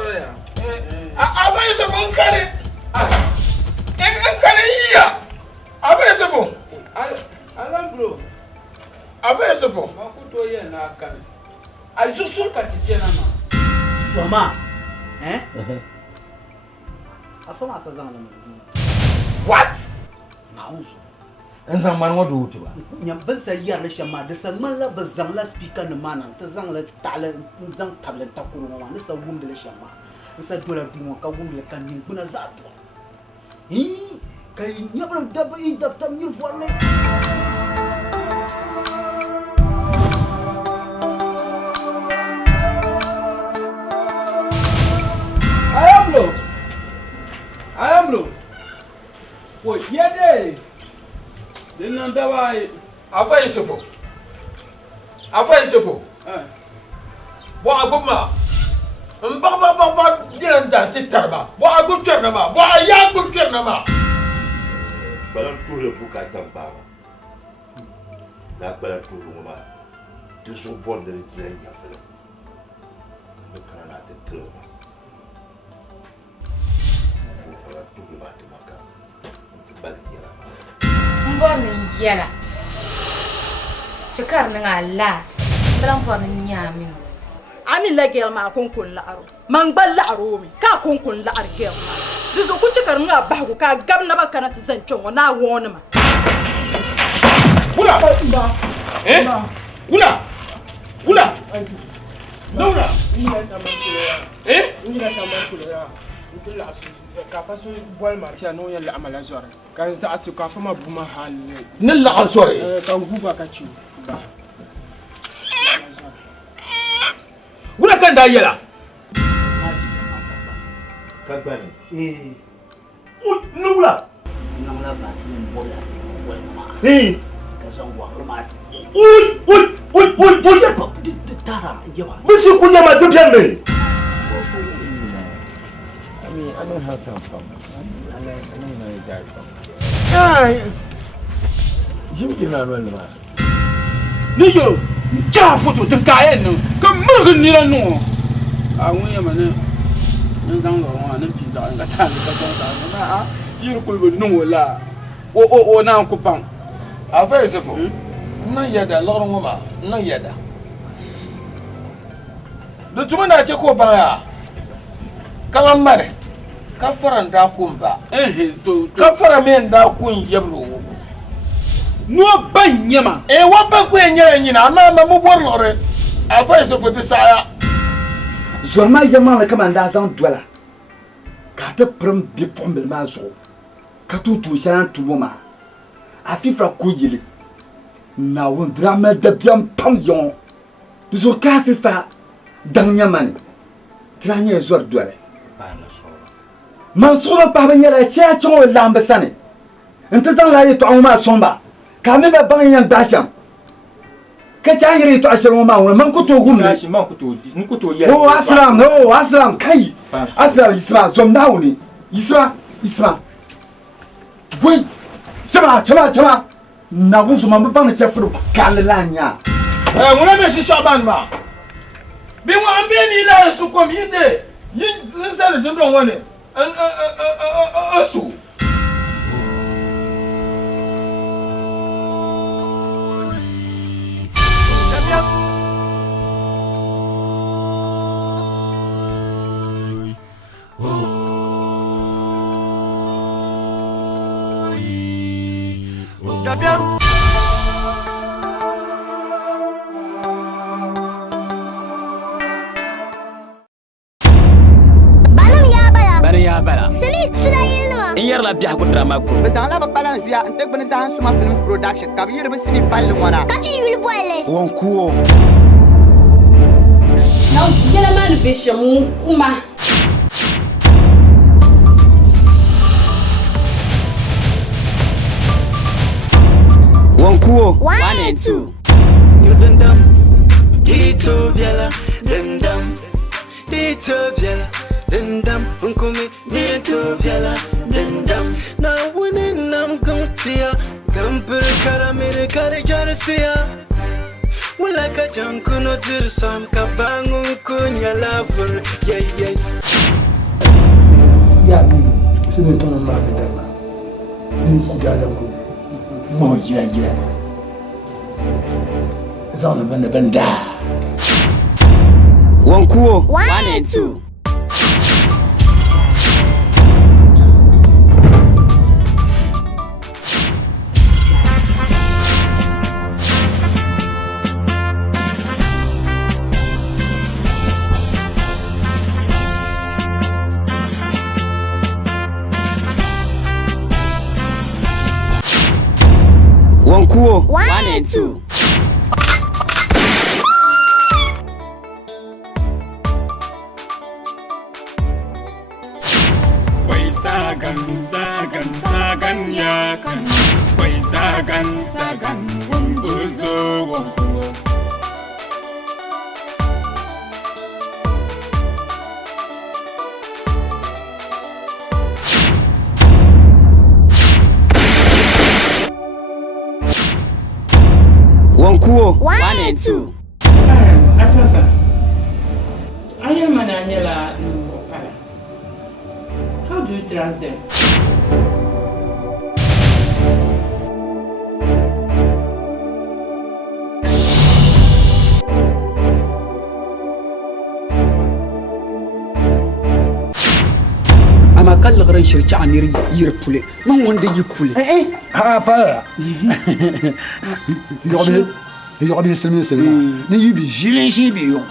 ya. Aba isa bon kare. En kare iya. Aba isa bon. Alam bro. Aba isa bon. Ma ku to ye na kan. Ai so so ka tike na ma. Soma. Afama asazana na mjuni. What? Nauzo. Nzang man wadu wutu ba. Nyamban sayar shama da salman la bazang la speaker na mana ta zang la tala zang tablet ta kuru ma ne sa wunda la shama. Nsa dola dumo ka wunda la kan din kuna za to. Kai nyabra daba I dabta mir voile. I am blue. Wo yede. Dinnan dawai. Afa isefo. Afa isefo. Bo aguma. Ba diran da titarba. Bo agu kernama. Bo ayagu kernama. Balan tour pour Katamba. La balan tour ma. De son bon de l'Étienne a fait. Le Canada est très loin. Balan tour de Matimaka. Balan yala. Mbon yala. Chakar nga las. Balan for nyami. Ami la gel ma kon la aro. Man bal la aro mi. Ka kon la ar gel ma. Dizo ku chakar nga ba ku ka gam na ba kana tsancho na wona ma. Kula. Kula. Kula. Laura. Ina sama kula. Ina sama kula. Kula asu. Ka fasu bol ma tia no yalla amala zore. Kan sta asu ka fama buma hal. Nilla asore. Kan guba ka ci. Ba. Wula kan da yela. Kagbani. Nula. Namla basine mbola voile ma. Kazan wa roma. Tara yawa. Monsieur Kounyama de bien mais. I don't have some problems. I don't know that problem. Jim kina no ma. Ni yo. Ja foto de kaen no. Ka murgun ni la no. Awon ya mane. Nan zang lo wa nan pizza nga ta ka ta na yiri ko be no wala. O na ko pam. Afa isefo. Nan yada lorun ma. Nan yada. Da tuma na ce ko ba ya. Kaman mare. Ka faran da kun ba. To Ka fara men da kun yabro. no banyama. Wa ba ku nyere nyina ama mu bor lore. Afa isefo ti saya. Zoma yama la kamanda zan dola. Ka ta pram bi pombel ma zo. Ka tu shan tu ma. Afifra ko yele. Na won drama da biam pam yon. Zo ka fifa dan yamani. Tranye zor dola. Man sura pa banyara cha chon lambasane. Nta zan la yi to ma somba. Ka me ba ban yan dasham. Ka cha yiri to ashirin ma won man ko to gumne. Man ku to ya. Oh aslam kai. Aslam isma zom nawni. Isma. Wai. Chama. Na wuzu ma ban na chefuru kalanya. Muna me shi shaban ma. Bi wa ambe ni la su kom yinde. Yin sala din don wani. Asu. la biya ko drama ko bezan la bakala via ntek bene za suma films production kabir be sini palle wana kati yul boile won kuo na gele man bishe mu kuma won kuo 1 and 2 you dendam dito biala dendam dito biala dendam unkumi dito biala dendam na winning nam gontia gampur karamir karajarsia wala ka jankuno dirsam kabangun kunya lavur yey Yami, ce n'est pas mon mari d'Ama. Ni Koudadango. Moi, Jira. Zana Banda. One cool. 1 and 2. One cool. 1 and 2. Sagan yakan. Wai sagan wambuzo wambuzo. One cool. 1 and 2. Attention. I am Mananiela Nouveau Pala. How do you trust them? أما قال غير شركة عن يربولي ما وندي يبولي Pas il y aura bien seulement ne yubi gilen chibion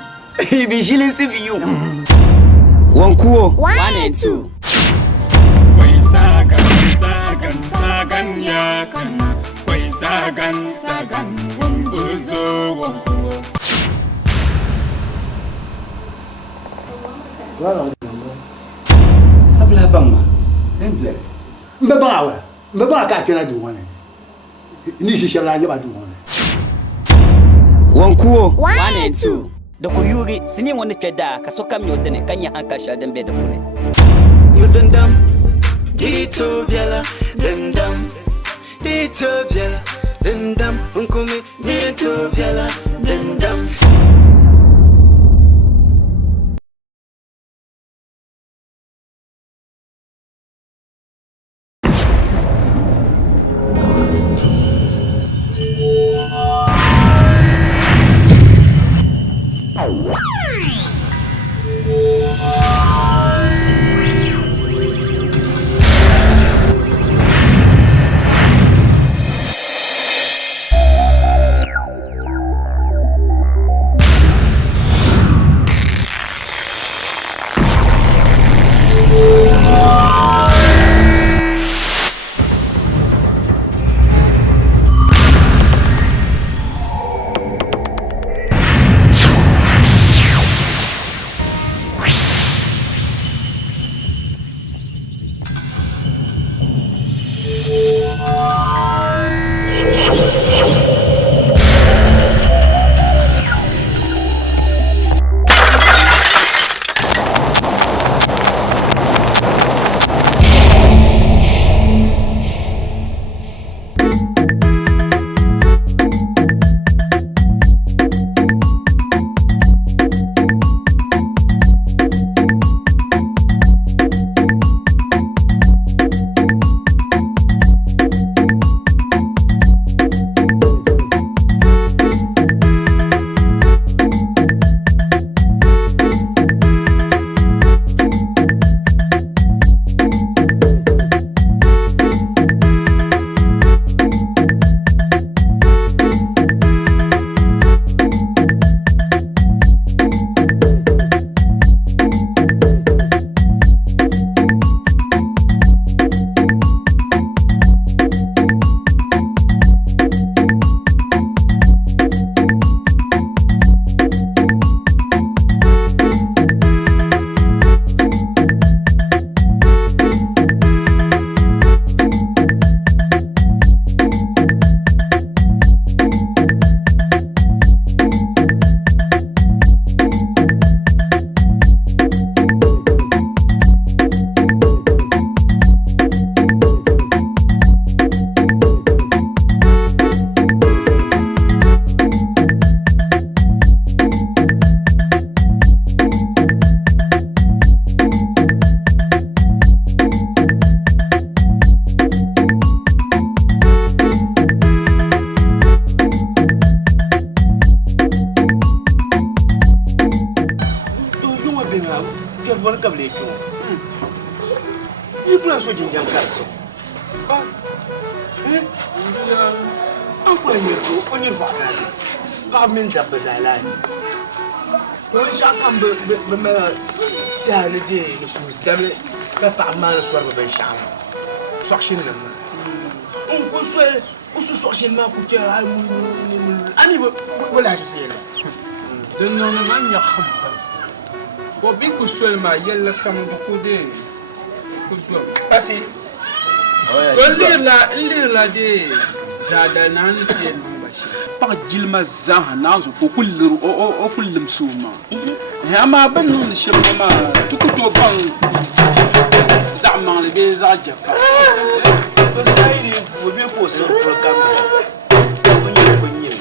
يبي جيلين سيبيو One cool. 1 and 2. Wai sagan yakan. Wai sagan wambuzo wambuzo. Voilà. Habla bama. Entle. Mbaba ka kena du wane. Ni shi shala ya ba du wane. One cool. 1 and 2. Da ku yuri sini wani tweda ka soka mi odene kanya hanka shaden be da pune. You dum dito biala dum dito biala dum unkumi dito biala dum ke bon ka ble ko you plan so jinjam ka so an ko ni ko on ni fa sa ba min da bazala ko sha kan be me ta ne je ni su dame ka pa ma na so ba ben sha so shin na on ko so usu so shin ma ku te ani bo la so se de non ma nya khamba bo bi ku so ma yella kam ko de ku so pasi to lila de zada nan te ba shi pa jilma za na zo ko kullu o kullum suma ya ma ban nun shi ma tukuto ban zama le be za japa to sai ni wo be ko so program ko nyi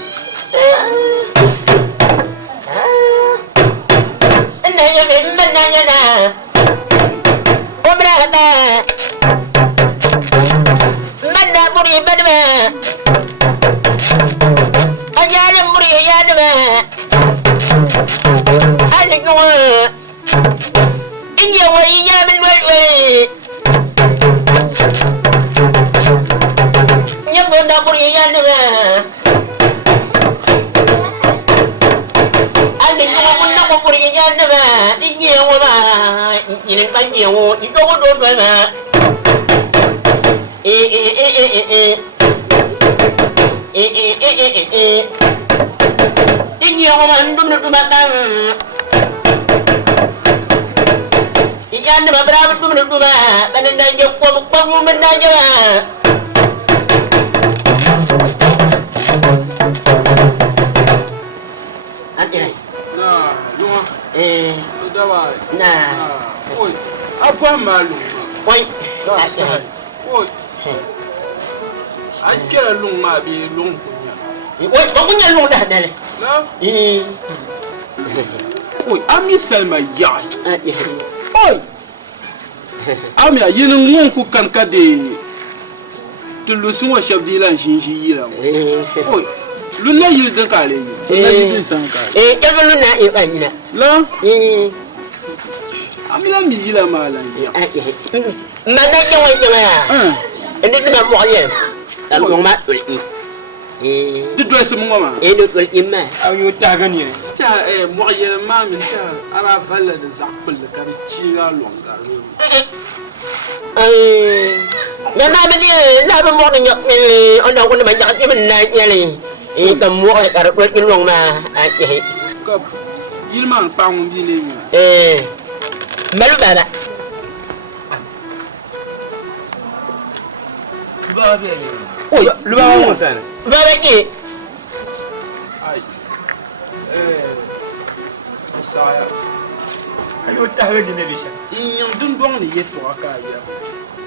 apa malu oi oi akira lung ma bi lung kunya oi ba kunya lung dah dah la oi ami selma ya oi ami yin ngun ku kan ka de tulu suwa shabdi lan shinshi yira oi lu na yil de ka le na yil san ka ya lu na e ba ni la amila mi yila mala ya mana yang wai tengah ini dengan buah ye dalam rumah uli di dua semua ma ini uli ma ayo tagan ye ta buah ye ma min ta ara falla da zakul ka ciga longa nama beli la ba mo nyok ni onda ko ma jak men na yali ka mo ka ro kin long ma ka yilman pa ngum bi le malu bala oi lu ba mo san bala ki ai saya ayo taga ni bisha yang dun dong ni yeto aka ya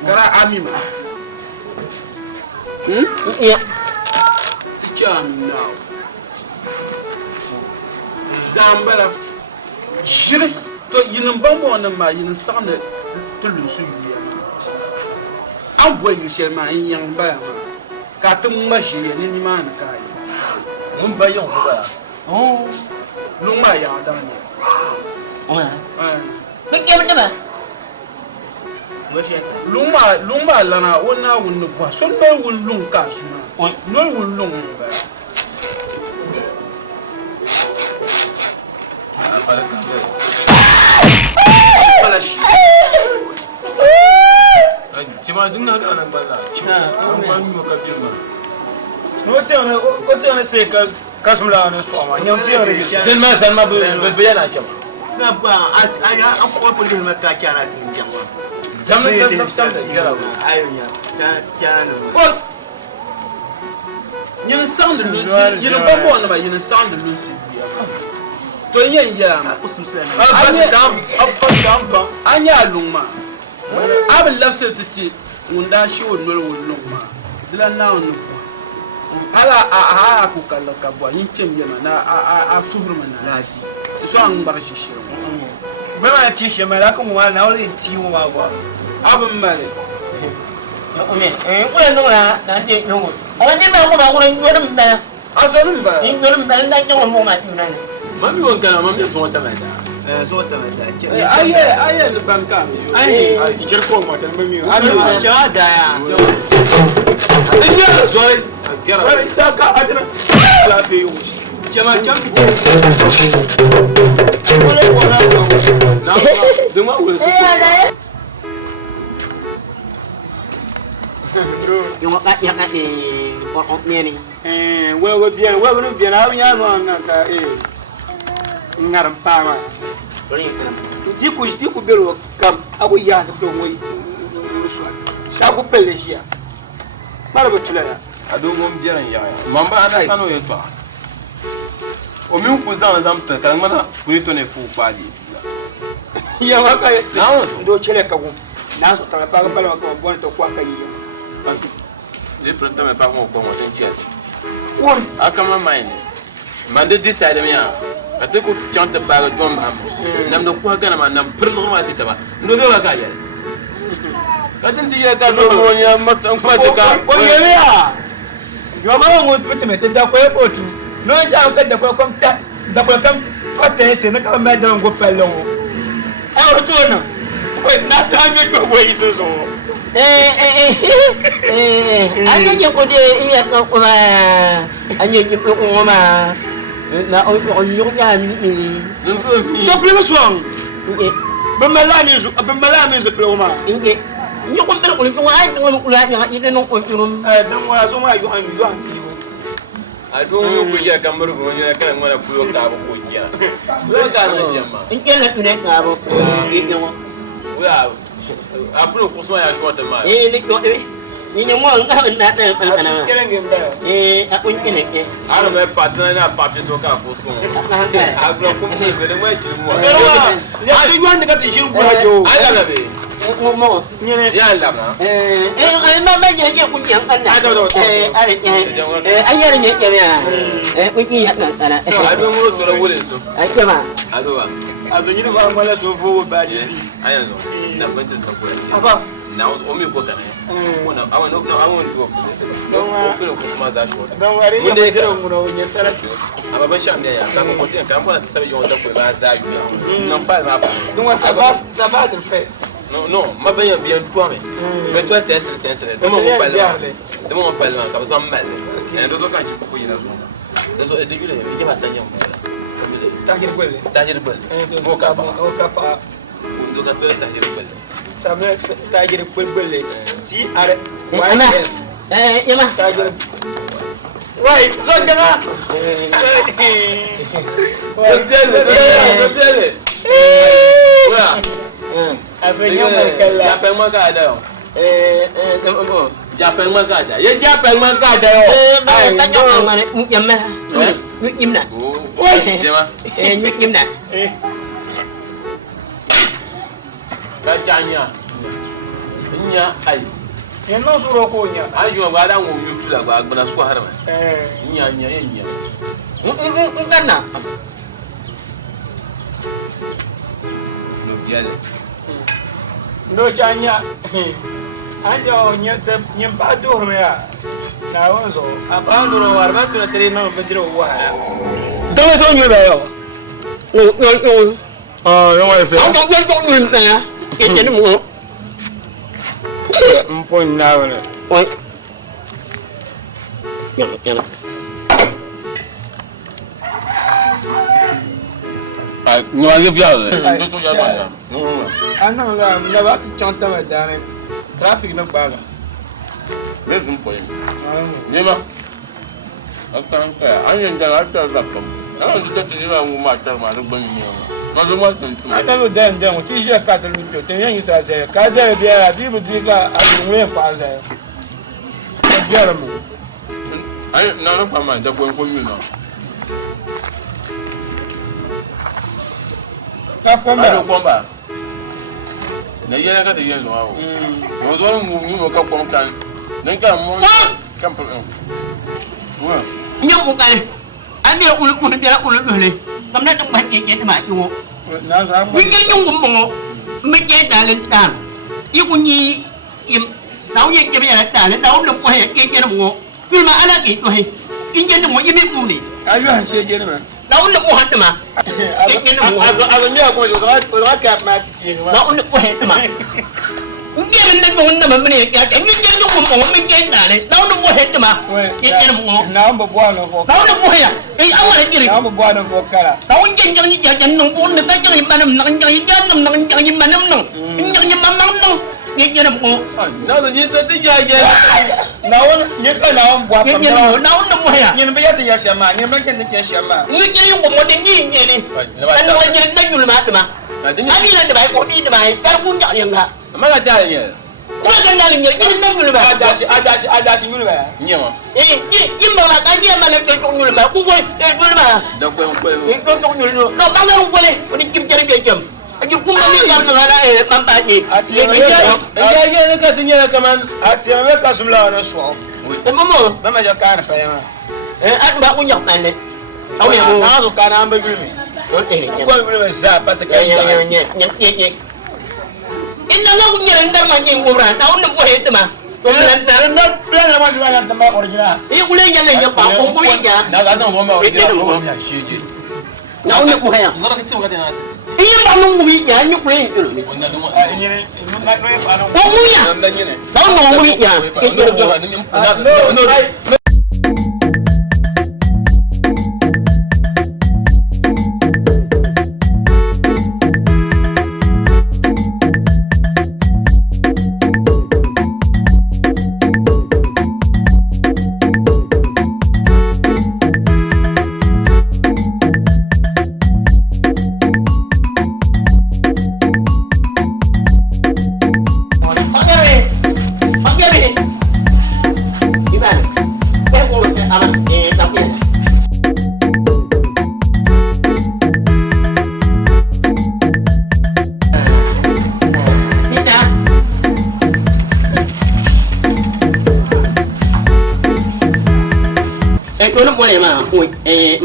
gara ami ma ya ikami now zambala shiri to yin bambo na ma yin san da tulu su yi an boy yin shel ma yin yang ba ma ka tun ma shi ne ni ma na kai mun ba yon ba oh lu ma ya da ni Pergi mana? Lumba lana ona wunu kwa so no wulung ka suna no wulung ba Falash Cuma dunga anak bala cuma ampan mo ka bilma no te ona se ka kasumla na so ma nyam ti ore selma be yana chama na ba anya an ko ko ma ka kyara tin jamwa jamma tam tigara ayo nya ta kyara no oh yin sound lu yin bambo na ba yin sound lu si to yin ya usum sen anya lungma abin lafsir titi wunda shi wonnor wollungma dilan na wonu ala a ku kala ka bo yin cem yema na a suhurma na lati so an bar shi shi ba ma ti shi ma la ko wa na wala ti wo ma bo abin mare Yo ome ko no na de no o ni ma ko ba ko ni yo ba asalin ba ni yo ba na ko mo ma ti na mami won kana mami so ta na so ta da aye da banka ai jirko mata mami ana ja da ya ya zore gara ta ka adina lafiya jama jam ki wala wala na duma wala su Yung ya ka ko ni wewe bien ha ya no na ka ngaram pama diku belo kam abu ya sa to moy ruswa sha ku pele shi mara batulala adogo mbiran ya mamba ana sano yo to o mi ku zan zamta kan mana ku to ne ku kwali ya maka ndo chele ka ku na so ta pa pala ko bon to kwa kai le pronto me pa mo ko mo ten chat akama mine mande decide me ya ate ko chante ba ga jomba nam do ko gana ma nam perlo ma ti taba ndo be wa ka ya kadin ti ya ka do mo ya matan kwa ti ka ko yere ya yo ma mo tete me te da ko e ko tu no ja ko da ko kom ta da ko kam to te se na ka ma da ngo pelo o to na ko na ta me ko we iso so anh nói chuyện của đi nhà của mà anh nhìn chuyện của mà là ông nhúng ra mình tôi biết cái xuồng bên Malaysia mình dịch luôn mà nhúng con cái của ai cũng một loại nhà ít nó còn chuyện bên ngoài số mà doan aduh ku ya kamar ko ya kan ngona ku yo ka ko ya lo ka na jama ini lah tu dek ngabo gitu wa apuno ko so ya shota ma ni ko ni mo nga na ta ana skere ngenda aku ini ana me patna na papi to ka ko so agro ko ni be mo chi mo ya tu yuan de ka ti shiru ko jo ala la be mo nyene ya la na ma je ku nyang kan na are ai ya ni ya ku ki ya kana ado mo so la wole so ai kama ado ba ado ni ba mala so fo ba di si ayan so na banta ta ko aba na o mi ko kana wona awan no awan to ko ko kuma za shi wata dan ware ya gara mu no nya sarati amma ban sha miya ka ko tin kan ko ta sabe yon ta ko ba za yu non fa ma ba donc ça va de face non ma ben bien toi mais toi t'es de mon parle comme ça mal et deux autres quand je peux y aller deux autres début là il va s'ennuyer tahir bel go kapa ndo ka so tahir bel ça me tahir bel ti are mana yama tahir wai lo gana Gojele wala asmenyo markalla japeng magada japeng magada ye japeng magada ai ta cho mà nhầm mà nhầm nè ôi jema nhầm nè ka chanya nya ai ye no suro ko nya ai yo ba da ngo yutula ba gbana su harma nya kan na no biale no chanya anjo nya pa dur me ya na wonzo apa ndoro warba tu tere no bedro wa dole so nyu ba yo yo wa se yo na ke ni mo mpon na wala oi ya no ge biale ndo to ya ba ana na ba chanta ma dane traffic na bala mesmo foi nema atanka anyen da ta da ko ana da ta yi ba mu mata ma da ban ne ma da ma tun tun ata lo den ti je ka ta lu to te yen sa je ka je dia bi bu di ka a lu we pa za e biara mu ai na na pa ma da ko ko yu na ka komba ado komba na yele ka te yen no awo mo do mu mo ka ko kan dan ka mo kan pro wa nhưng một cái anh đi uống uống bia uống uống này cầm nát trong bát chè mà chua na sa mo nhưng nhưng cũng mong mấy chè đã lên đàn yêu con nhi im nấu như chè bây giờ đã lên nấu được quay chè nó ngộ nhưng mà anh là kỹ rồi kinh doanh nó ngộ như biết luôn đi ayu han se je ni ma nấu được một hạt mà chè na mo azo mi ko jo ga ka ma ti na on ko he ma ngi men na ko na ma mene ya ka ngi ngi ko mo min ke na le na on mo he ma ke na mo na mo bo no ko na on mo he ya e amara jiri na mo bo no ko kala na on ngi ngi ya jan no ko na ka jiri manam na ngi jan nam na ngi manam no ngi manam no ngi ngi mo na do ni sa ti ya na on ni ka na on bo ngi na on mo he ya ni be ya ti ya shama ni be ken ti shama ngi ko mo de ngi ni an wa jiri na nyul ma ma ani la de bai ko ni de bai kar mun ya yang ha ma ga da ni ko ga na ni ni na nyul ma ada nyul ba ni ma ni ma la ka ni ma le ko nyul ma ku ko nyul ma da ko ko nyul no no ba na ko le ko ni kim jere be jam aji ku ma ni ga na la e ma ba ni ati ya ne ka tin ya kaman ati ya ka sumla na so e momo ma ja ka na fa ya at ba ku nyok na le au ya mo na so ka na ba gumi ko gumi sa pa sa ka ya ye inna nga ku nyere ndar ma ngi ngura na on mo he ma ko na na ma ju na ta ma original e ku le nyale ya pa ko ku ya na ga no mo original ko ya sheje na on mo he ya ngara ka tim ga ta iya ba no mu ya nyu ku le ni na no ni ni na no pa no ko mu ya na ni ne na on mo ya ke no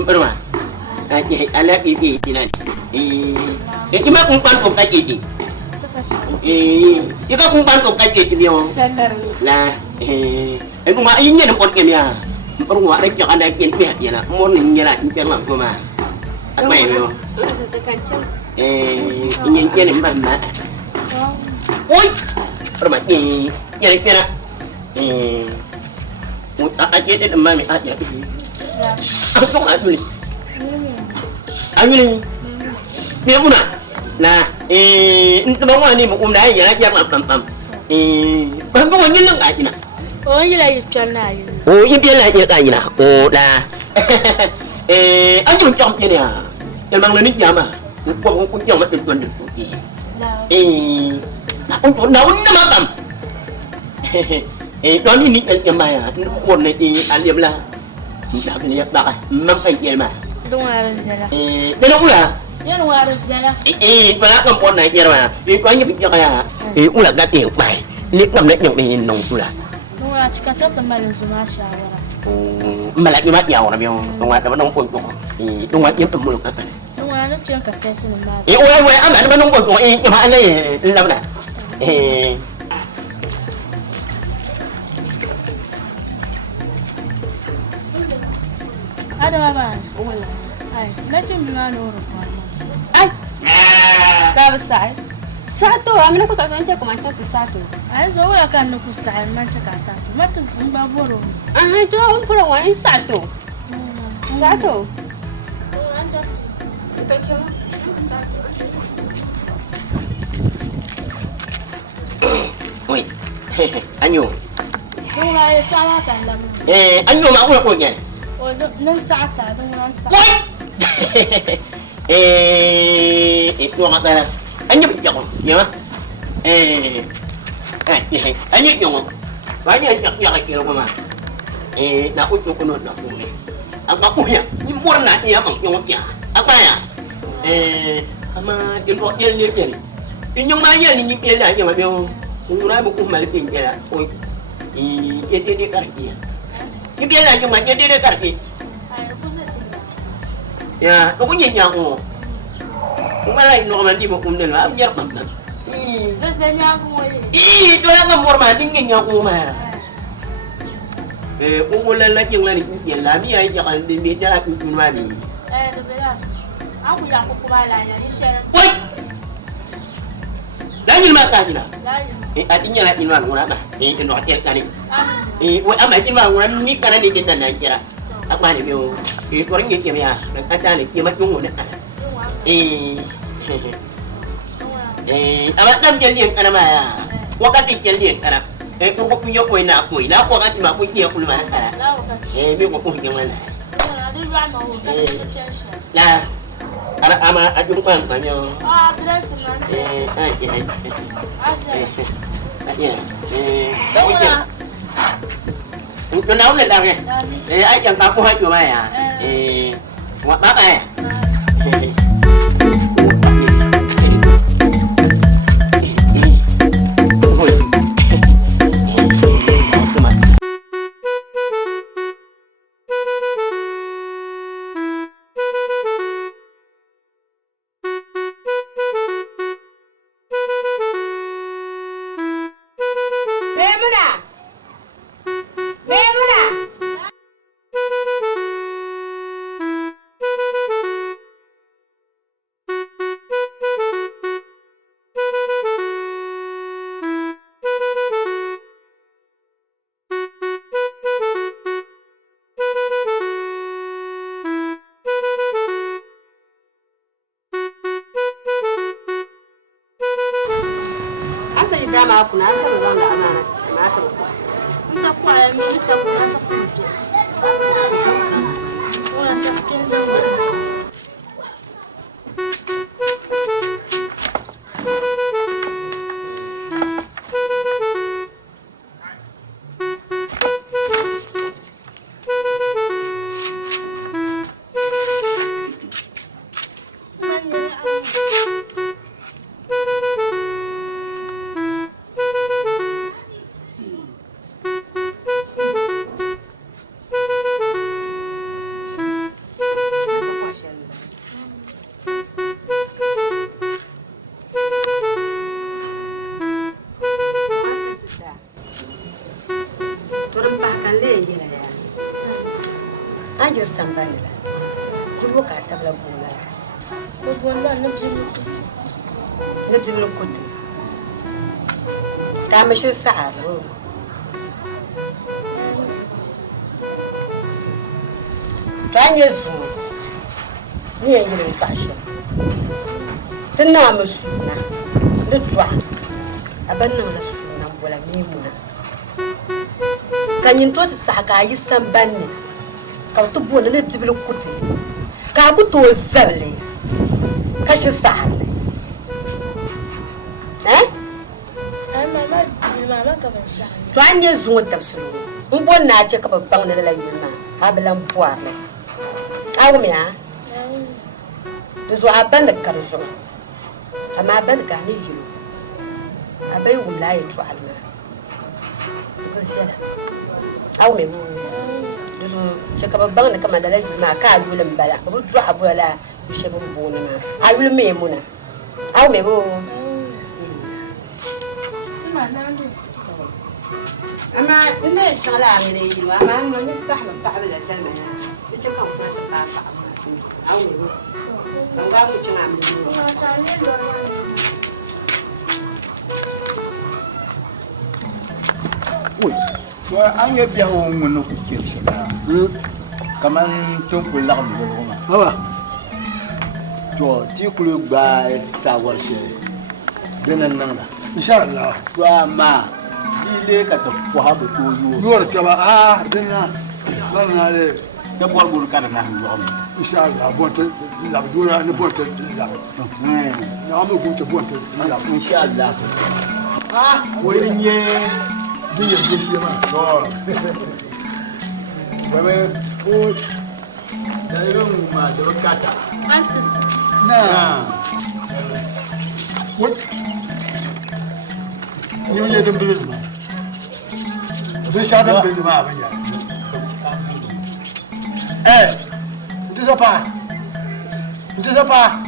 berma ala pipi dinan ima kung pan ko kajiti ika kung pan ko kajiti biyo la kung maayin niya ng podcast niya pero nga rin siya ka na kinpihat yan na morning niya na kinpihat lang ko ma at may biyo inyan niya ng mama uy berma yan kira ajatin ang mami aja aku nggak beli. Angin dia pun nah itu bang ni mau dah ya jangan pam bang kau angin lang aja nak oh ini lagi cana oh ini dia lagi aja nak oh dah angin macam ni ya yang bang ni jam ah kau jam macam tuan tu nak pun daun nama pam tuan ini yang mana pun ni alim lah Nak lihat tak? Mampai dia mah. Dong arif salah. Dia nak ulah. Dia nak arif salah. Pala kampon naik dia mah. Kau ni pikir kaya. Ulah dah tiup mai. Lihat kamu nak nyok nong ulah. Dong arif cakap teman semua syawara. Malak ni mat jauh nabi. Dong arif nong pun tu. Dong arif yang temuluk apa? Dong arif jangan kaset ni mas. Ulah amat nong pun tu. Mana ni? Lama dah. Ada apa? Ay, nanti mana orang? Ay, dah besar. Satu, amin aku tak tahu macam tu satu. Ay, so orang kan nak kusai macam satu. Mata zumba borong. Itu orang perempuan satu. Satu. Oi, Anyo. Dong lah, salah kan lama. Anyo mak ulah punya. Oh, nang saat tak, dong nang saat. Itu orang kata, Anyo bijak ya. Anyo nyong. Banyak jak kira mama. Nak utuk kono nak punya. Apa punya? Ni murna ni abang nyong ya. Apa ya? Ama jengkok dia ni. Inyong maya ni nyipela ya mabio. Ura buku malipin ya. Oi. Dia karki. Ni biarlah cuma dia karki. Ya, aku nyanyi aku. Kumalai normal di buku ni lah, biar mampu. Rasanya aku mau. Itu yang ngomor mah dingin aku mah. Umulan lagi yang lain ni lah, ni aja kalau di meja aku cuma ni. Dah beres. Aku ya aku kubala ya ni share. Oi. Dani ma ka dina. Dani. Adinya la inwan ngona ba. Ino atel kani. Oi ama inwan ngona ni kana ni dinda na kira. Apa ni meu. Orang ni kemia. Nak ada ni kemia tunggu nak. Ama tam jeli kana ma ya. Wakati jeli kana. Ko punya ko na wakati ma ko ni ko mana kana. Mi ko ko ni mana. Ya. Ana ama ajung pang kanyo. Bless man. Tôi nấu lên đâu kìa. Ai chẳng tao có hai chùa mày à. Ngoặt bác này. dama kuna san zan da amana na san musa kwa ya mi musa kuna sa fujo wala ta kenza مش الساعة تاني الزوم نيجي نتعشى تنام السنة نطلع أبنا ولا السنة ولا ميمونة كان ينتوت الساعة كايس سنبني كان تبون نبدي بالكتل كابو توزبلي كاش الساعة to an yi zuwan tafsiru in bon na ce ka babban na lalai na habilan puwa ne awu mi ha da zo aban da karzo amma ban ga ni yi abai wula ya to alma ko shara awu mi mu da zo ce ka babban da kama da lalai na ka dulin bala bu jo abula bi shebun bona na awu mi mu na awu mi mu أما إنه شغلة عملية وأما إنه نفتح بلا سلمة إيش كم ما تفتح أو لو قاموا شو عملية an yi biya wa wani kuke shiga kamar tun kula da goma hawa to ti kulu ba sawar shi dinan nan na insha Allah to amma ile ka ta ko habu to yor ka ba dinna ban na le da bor bor ka na yo insha Allah bonta la dura ne bonta la na mu gunta bonta la insha Allah wai ne dia dia mah. Oh. Bebe push. Dari rumah jauh kata. Ansin. Nah. What? Ini dia dembel mah. Bisa dembel mah apa ya? Itu siapa? Itu siapa?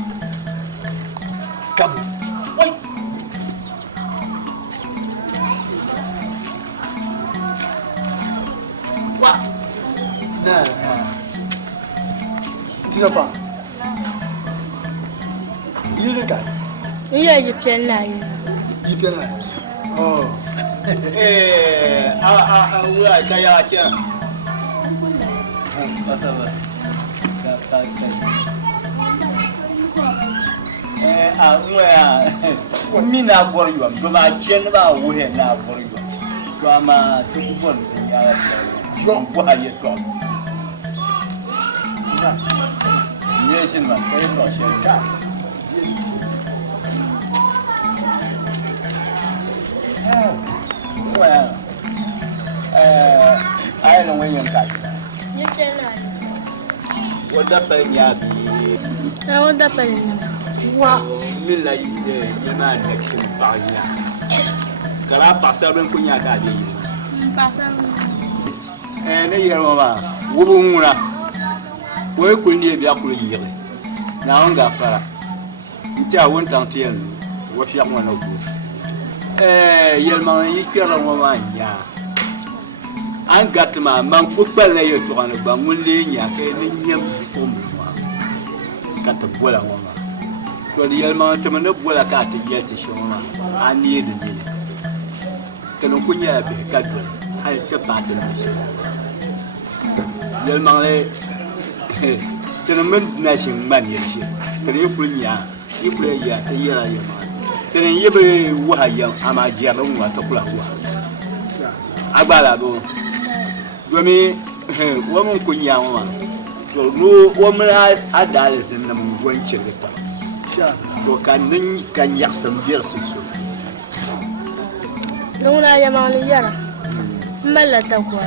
Kamu. Woi. Nah, siapa? yiri ka iya yi pian la yi pian la oh wura ta ya ce mina bor yom do ma chen ba wo he na bor yom do ma tu bon ya yom bo ha ye to na ye shin ma ko to shin ka ai là nguyên nhân cả như thế này wo da pa nya bi sao đã phải wa min la ye ma na kin pa nya kala pastor ben kunya ka bi pastor ne ye ma wo bu ngura wo ku ni bi akuru yi na on ga fara ntia won tan tien wo fi akwa na ku yelma yi kera mo ma nya an gatma man fukbal na yeto kan ba mun le nya ke ni nyam ko mo ka ta bola mo ma to yelma to man bola ka ta yete shi mo ma an yi da ni kan ku nya be ka do hay ta ba ta na shi yelma le to man na shi man yi shi kan yi ku nya shi ku ya ta yara yelma tenen yebe wahayam ama jero wa to kula wa agbala do domi wo mun kunya wa to no wo mun adale sin na mun gonce ta sha to kan nin kan yaksam biyar su so nuna ya ma ni yara mala ta kwa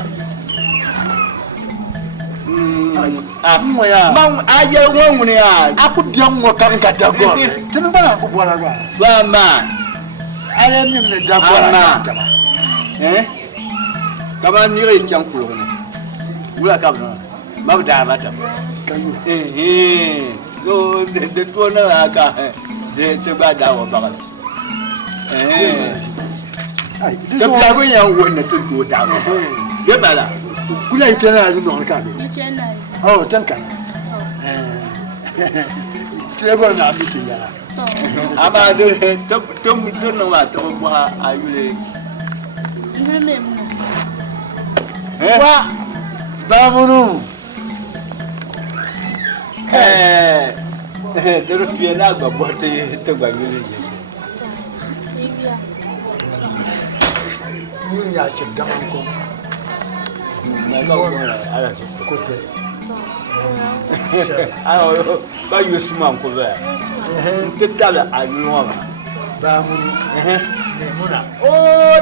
moya mam aje wongu ne ya aku diam mo kan ka dago tinu bana ko bora ba ba ma ale mi ne dago na kama ni re chan kulo ne wula ka ba ma da ba ta no de to na ka de te ba da wa ba ai da ba go yan wonna tun to da ba ye ba la kula itena ni no ka be oh tanka Trevor na biti yara ama do to no ma to bo ayule wa bamunu dero tuye na gba bote to gba yule ni ya che gaman ko na ko ala so kote ayo ba yusuma ko ba tetala anyuwa ba mu ne muna oh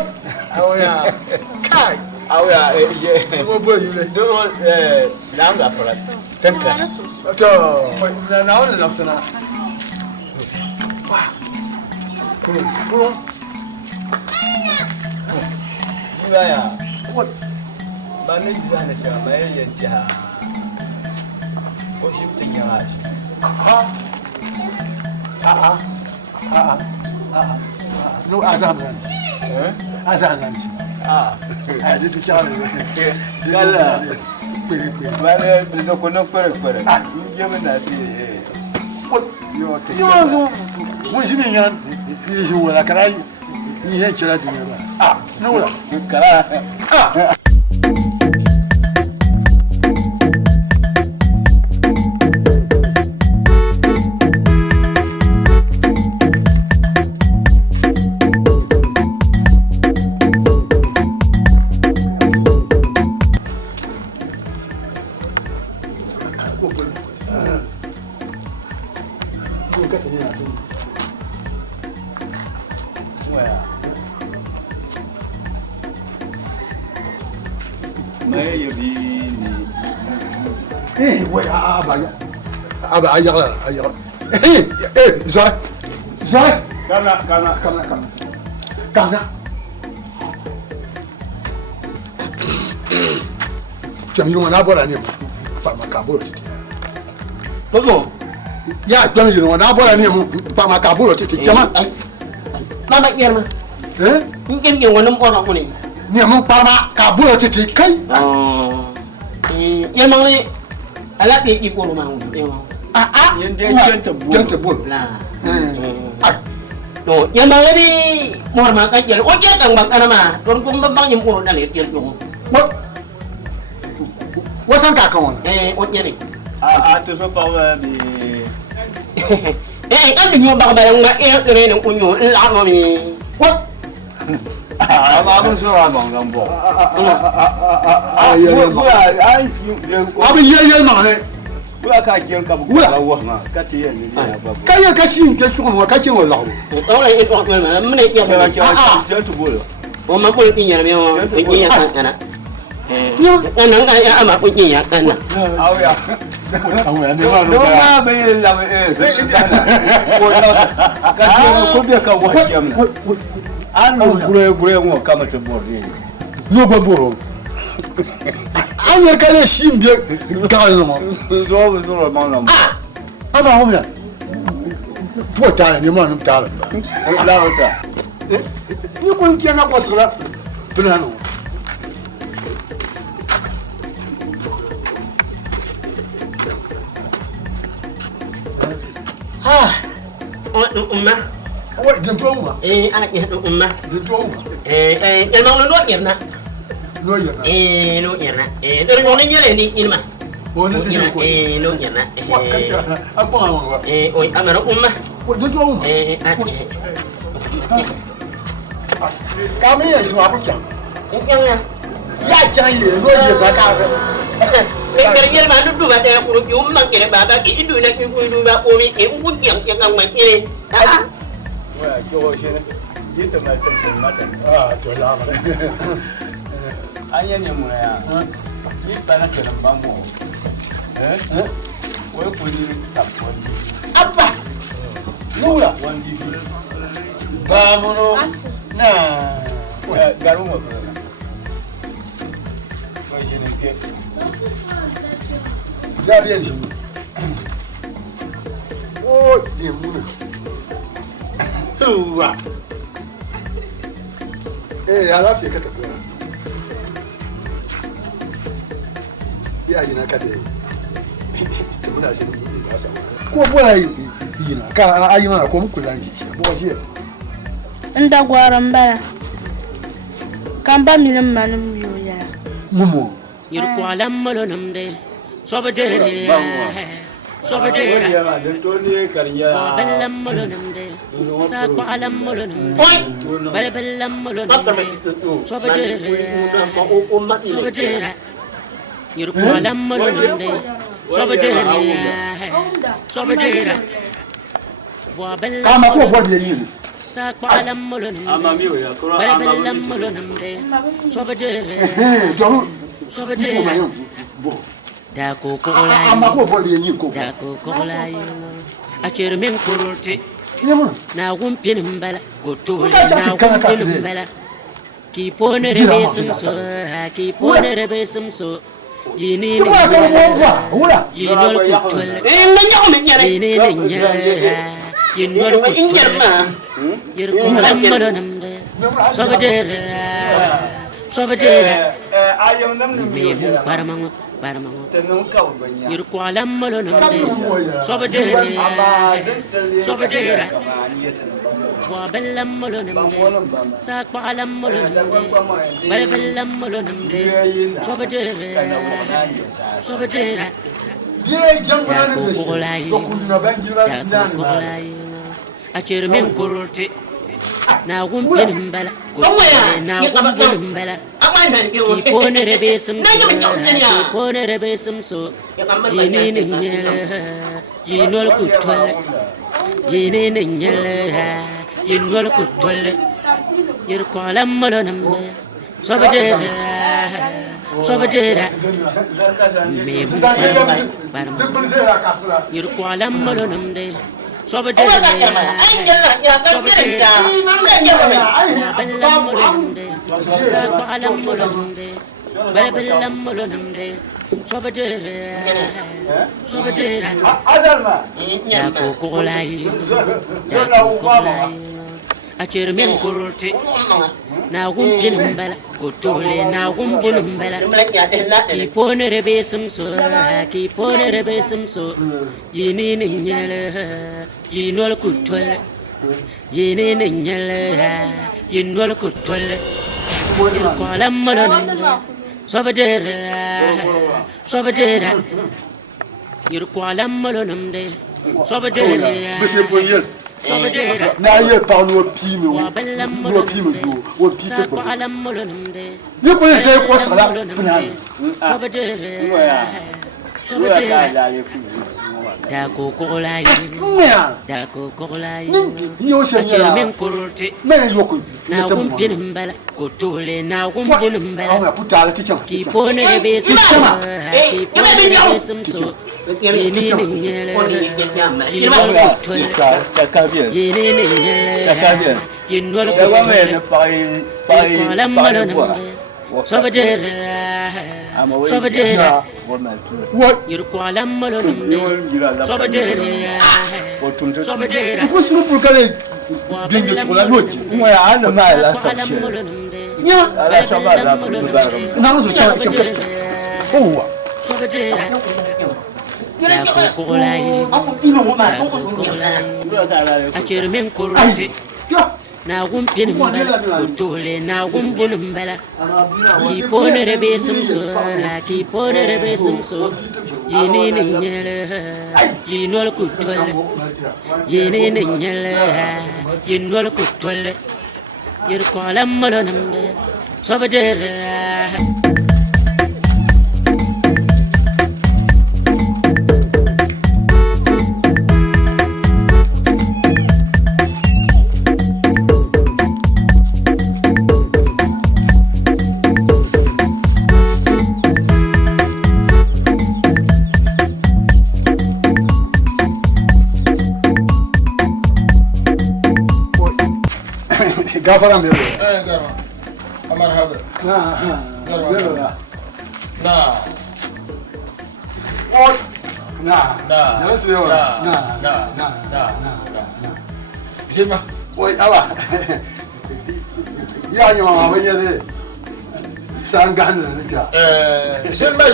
awya kai awya ye mo bo yule do na nga fara tanka to na wala nafsana wa ko ya what ba ne jana sha mai yanci ha ko shi mutun ya hashi no azam nan azam nan a di ti chale dala wale do ko no pere je me na ti yo mo shi ni yan ni shi wala karai ni he chira di ba no wala kara aba ayala za kana Jamil wana bora ni pa makabolo titi Bobo ya Jamil wana bora ni pa makabolo titi jama mama yerma ngem wonum ona kuni ni mun pa makabolo titi kai yerma ni ala ke ipolo ma yema yende jente bolo la to ya ma lebi mor ma ka jel o je kang bang ana ma don kum bang nyim ko dal jel jong wasan ka kan o nyani to so pa bi kan ni nyo bang bang ma re no kunyo la no mi ama mun so bang lam bo abi ye ma he bula ka jel ka bu la wa ma ka ti yen ni ba ka ye ka shin ke shu ma ka chen wa la o la e ko ma mne ya ka jel tu bula o ma ko ti nyana mi o ni ya kana ana nga ya ama ko ni ya kana aw ya no ma be la me ko na ka jel ko be ka wa shem anu gure ngo kama te bordi no ba boro anya ka le shim de ka no mo zo ma na ama ho mena po ta ni mo no ta la wata ni ko nki na ko sala bina no ha umma wa den to uma ana ke umma den to uma ya ma no yerna no yerna no yerna do no ni nyele ni inma o ne te ko no yerna wa ka ta apa wa o amara umma wa den to uma ka me ya shi ma bu kyan ya jan ye no ye ba ka Kerja mana tu ada yang kurang jum mak kira baga ki itu nak ku itu ba ko mi ke un yang ngang mai ni ha wa jo shi ne itu mai tem sem mata jo la ma anya ne mu ya ni pana ke nan ba mo wa ko ni ta ko apa nura wandi ba mo no na garu mo wa shi ne ke ya bien shi oh ye muna uwa ya lafiya ka tafi ya yi na kada ta muna shi ba sa ko bola yi na ka ayi na ko mu kula shi bo shi nda gwaran bala kan ba milim manum yo ya mumo yirko alam malo namde sobade sobade to ne karya balam malo namde sa ko alam malo namde balam malo namde sobade sobade yirko alam malo namde sobade sobade kama ko bo de yin sa ko alam malo namde balam malo namde sobade sobade da ko ko la ama ko bo de yin ko da ko ko la acer min kurti na gumpin mbala ko to na gumpin mbala ki pone rebe sumso ki pone rebe sumso yini ni yinol ko tol yini ni yinol ko yir ko lamalo namde sobadera ayam nam mi mu paramango tenung kau banyak yir ko lamalo namde sobadera sobadera wa bellamalo namde sa ko lamalo namde bal bellamalo namde sobadera ye jambana ne ko kunna banjira dan acer men kurti na gumpin mbala na gumpin mbala ki pone rebe sumso yini ni nyela yinol kutwal yini ni nyela yinol kutwal yir ko lamalo namde sobadera me bu baram yir ko lamalo namde sobadera sobadera ya ko ko lai acer men kurti na gumpin mbala ko tole na gumpin mbala ki pone rebe sumso ki pone rebe sumso yini ni nyela yinol kutwal yene ne nyala yinwal ko tolle ko lam malon sobadera yir ko lam malon de sobadera Monsieur Poyel. Na ye par no pime wo pime do wo pite ko. Ni ko se ko sala pina. Sobadera da ko ko lai da ko ko lai Ni o se nyala. men korte Me yo ko. na gumpin mbala ko tole na gumpin mbala On a puta ti cham. ki pone be su ki pone be sum so yini ni nyele yini ni nyele yinwal ko sobadera yir ko lam malon sobadera Ko suru pour kale binge ko la loti. Moi, ana mai la sorcière. Ala saba la pour le bar. Na zo cha cha. Oh. sobadera da ko ko lai akir men korte na gumpin mbala ko tole na gumbun mbala ki pone rebe sumso ki pone rebe sumso yini ne nyele yinwal ko tole yini ne nyele yinwal ko tole yir ko lam malonam de sobadera Gafara me. Garo. Marhaba. Garo. Na. Oh. Na. Na. Ya se yo. Na. Jema. Oi, awa. Ya ni mama banya de. Sangan ne ka. Jema.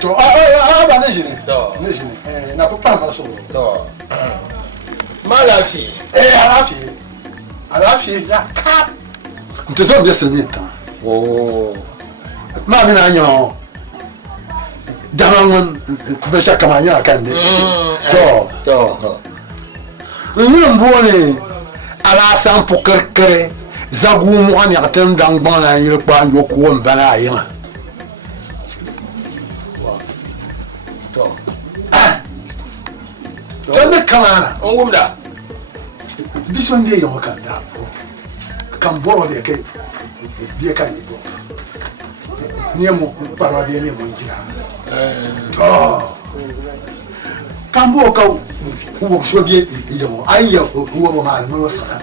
To ba ne shine. To. Ne shine. Na papa ma so. To. Malafi. Alafi ya ka. Nteso bia sene ta. Oh. Ma mi na nyo. Dama be sha kamanya kan de. To. Ni mbone ala san pokerkere zagu mo an ya tem dang bana yir kwa yo ko mbana yin. To. To me kamana. Ongumda. Bison de yo kan da ko. Kan boro de ke. De kan yi. Ni mo para de ni mo njira. To. Kan bo ka wo so bi yo ai yo wo ma mo saka.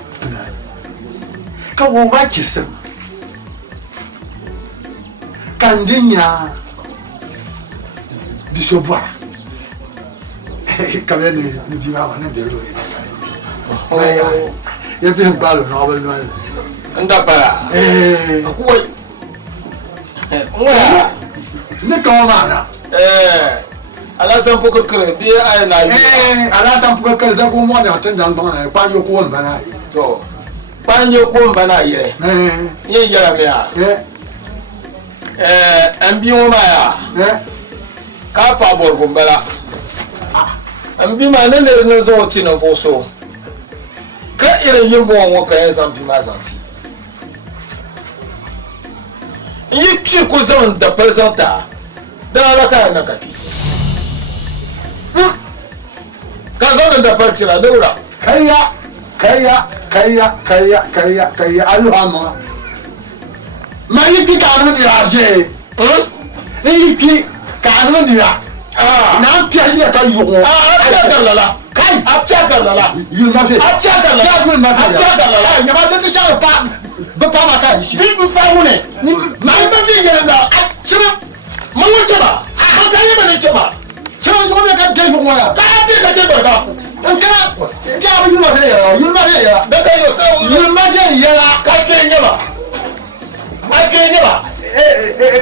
Ka wo ba ki sim. Kan dinya bisobwa. Ka be ni bi ma na be ro yi. Ya te balo no balo no. Anda para. Aku. Ne ka mana. Ala san poko kre bi ay na yi. Ala san poko kre za go mo na tan dan bana pa yo ko bana yi. To. Panyo ko bana yi. Ye yara me ya. Ambi mo ma ya. Ka pa bor go bala. Ambi ma ne ne no zo ti no foso. Ka irin yin buwan waka ya zamfi ma zamfi yi ci ku zaman da farsanta don alaka na kafi ka zaune da farcira daura kaya aluhama ma yi ki kanun dira je yi ki kanun dira na piyasi ya ka yi wo kai apchaka lala yulma fe apchaka lala ya yulma fe apchaka lala nyama te ti sha pa ba ma ka yi bi fa wune ni ma ba fi ngere da chama mango chama ma ta yi bane chama chama yo me ka de yo mo ya ka bi ka je ba nka ja ba yulma fe ya da ka yo ka yulma fe ya ka ke nyama ma ke nyama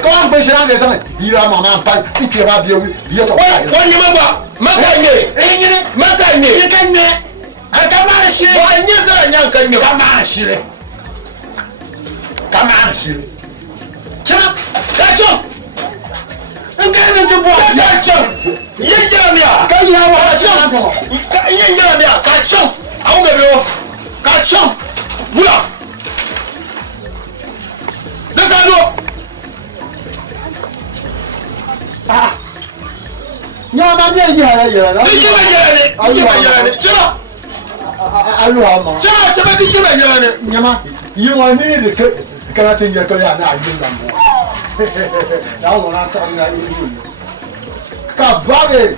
ko an gbe shira de sana ira mama pa ike ba bi o bi to ko nyama ba ma ka nye nyene ma ka nye ka nye Kamana shi. Wa nya zara nya kan yo. Kamana shi le. Kamana shi le. Chama. Kacho. Ngana ntubo. Kacho. Yenjara bia. Kaya wa kacho. Yenjara bia. Kacho. Au bebe. Kacho. Mula. Dekano. Ah. Nyama dia ya. Ni chama. Alu ama. Chama di nyama. Yuma ni de kana tinja ko ya na yin lambo. Na wo na ta na yin. Ka bage.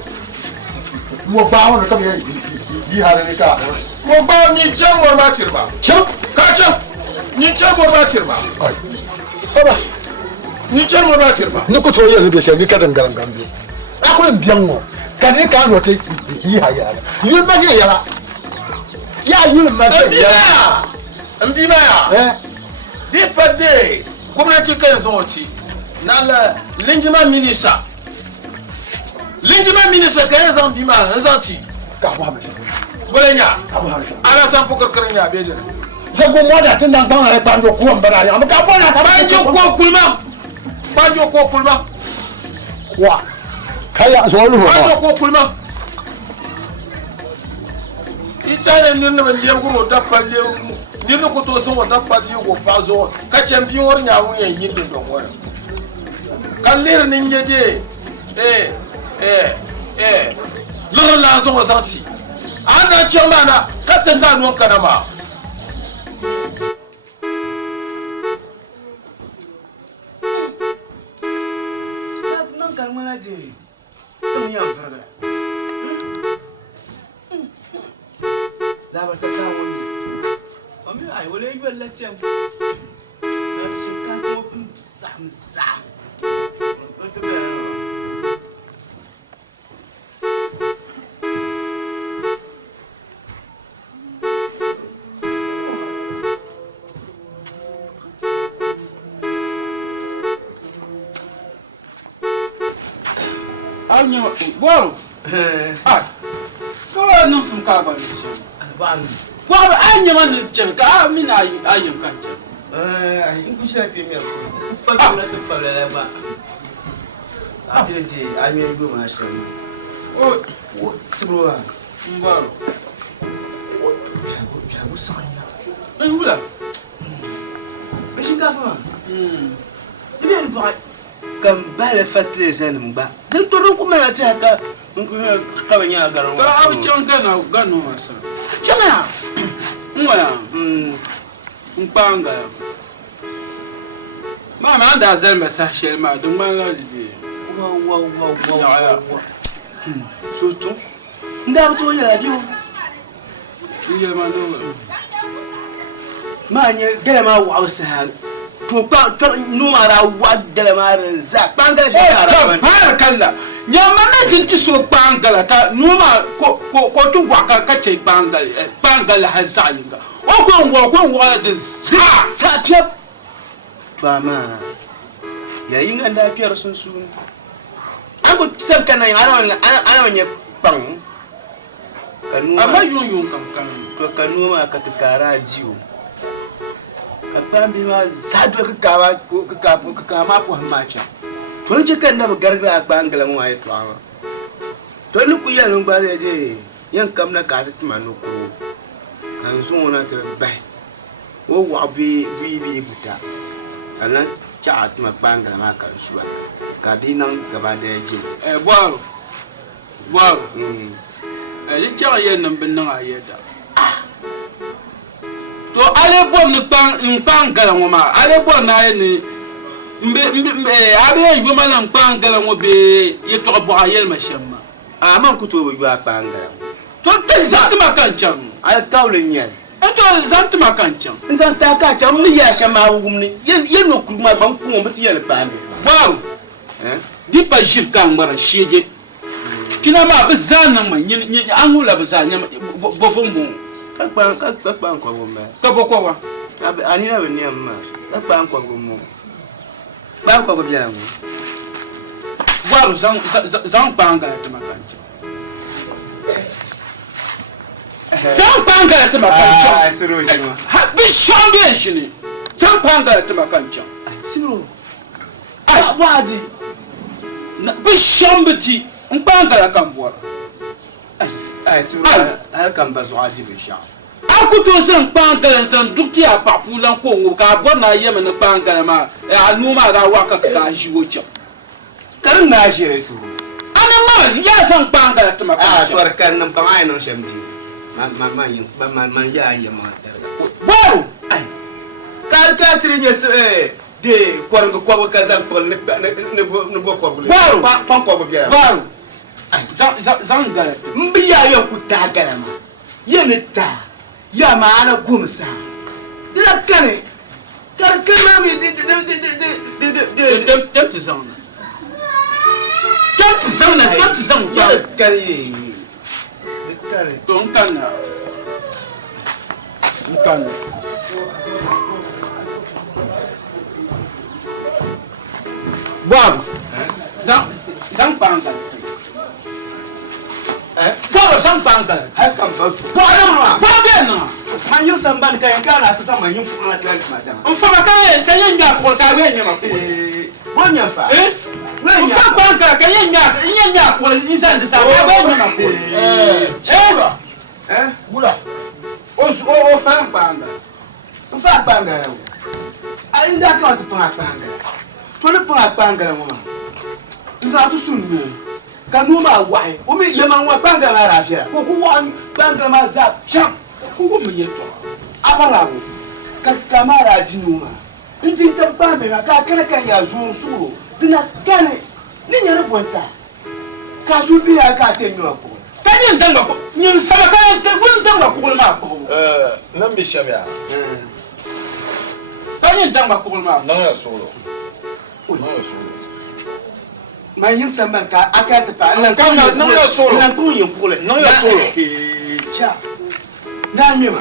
Mo ba wona ka yi hare ni ka. Mo ba ni jam mo ba tirba. Cham ka cham. Ni jam mo ba tirba. Ai. Baba. Ni jam mo ba tirba. Ni ko to ye ni be se ni ka dan garan gambe. Akon bian mo. Ka ni ka no te yi ha ya. Yin ma ye ya la. Ya yin ma se ya. Mbima ya. Di pade gwamnati kan zonci nala linjima minisa kan zan bima zanci ka ba ba bolenya ana san pokarkarin ya be da zago moda tun dan ban ai banjo ko mbara ya ka bona sa banjo ko kulma wa kaya zo lu banjo ko kulma itare ni ne ban liyan guro da palle ni ne ko to sun wada palle ko fazo ka champion wor nya mun yin de don wora kallir nin yeje loro la so wasanti ana chama na katanga non kanama nan kalmana je tun ya fara la ba ta sawo ni ami ai wala yi wala tem na ta ka ko sam Anya wow. Ko nan sun ka ba ni. Ko ba anya man cin ka amina ayin kan cin. Ai in ku shafe mi ku fadi na ku fara ba. Adire ami go ma shi. O sibrowa. Mbaro. Ya go sanya. Wula. Bishin ka fa. Ibe ba kan bale fatle zanin ba. Dan to ron kuma na ta ka mun ku ka banya garan wa. Ka abu can gano wasa. Chala. Ngwana. Mpanga. Mama anda zel message ma dum ma la di. Wow. Surtout. Ndam to ya radio. Iya ma no. Ma nye gele ma wa sa. To pa to no mara wa gele ma za. Pangala ta. Har kala. Nyama na jinti so pangala ta no ma ko tu wa ka che pangala ha sa yinga. O ko wa de sa tiap. Tuama. Ya inga nda piar sun. Aku sam kana ana wanya pang. Kanu ama yun kan. To kanu ma ka tukara jiwo. Kapambi ma sadu ka ma fu hamacha. To ni kan da gargra bangala mu ayi to ama. To ni ku yan ba je yan kam na ka ta manu ko. An so na ta bai. O wa bi buta. Anan cha at ma bangala ma kan suwa. Kadinan gaba da yake bwaro li cha yen nan bin nan ayeda to ale bom ni pan gala ngoma ale bom na ye ni abe yuma nan pan gala ngo be ye to bo ayel ma shamma man ku to bo ya pan gala to te zantima kan cham al kawlen yen to zantima kan cham zan ta ka cham ni ya shama wumni ye no kuma ban ku mo ti yel pan bwaro di pa jirkan mara shege kina ma ba zanan man yin angula ba zanya bo fumbu ka ban ko bo me ka bo ko wa ani na ni amma ka ban ko bo mo ban ko bo biya mo waru zan banga ta makanci San panga ta makancan. Bi shon bi shi ne. San panga ta makancan. Siro. Ai wadi. Bi shon biti. Panga kan bora. Ai siro. Har kan ba zuwa ji bi sha. Akuto san panga san duki a papulan ko ngo ka bona yema na panga ma. Anuma ga waka ka jiwo cham. Karin na shi rai siro. Ya san panga ta makancan. To kan nan pa mai nan shamdi. Man ya yi ma. Baro. Ai. Ka trinye de koranga ko ka zan ko ne bo ko bule. Baro. Pa ko biya. Baro. Zan gala. Mbiya yo ku ta gala ma. Yene ta. Ya ma ana gumsa. Dila kane. Kar kana mi de zan. Tanti zan ya kare. Don kana. Nkana. Baro. Zan panga. Baro zan panga. Har kan ba su. Baro ma. Baro na. Man yin san ban kai kana ta sama yin fara ta mata. On fara kan yin ga ko ka be nyama ko. Wonya fa. Ufa panga kan yin ga ko insan da sa ba nyama ko. Gula. O fa panga. O fa panga. Ai nda ka ta panga. To ne panga mo ma. Nza to sunni. Kanu ma wai. O mi yema wa panga na rafia. Ko ku wa panga ma za. Sham. Ku go mi yeto. Abala mo. Ka kamara jinuma. Injin ta ba me ka kana kan ya zo suro. Dina kane. Ni nyare bonta. Ka zu biya ka te nyo ko. Kanyin danga ko. Nyin sama kan te bun danga ko ma ko. Nan bi shabya. Kanyin danga ko ma. Nan ya solo. Nan ya solo. Man yin samban ka aka ta pa nan kan nan ya solo. Nan kun yin kule. Nan ya solo. Cha. Na mi ma.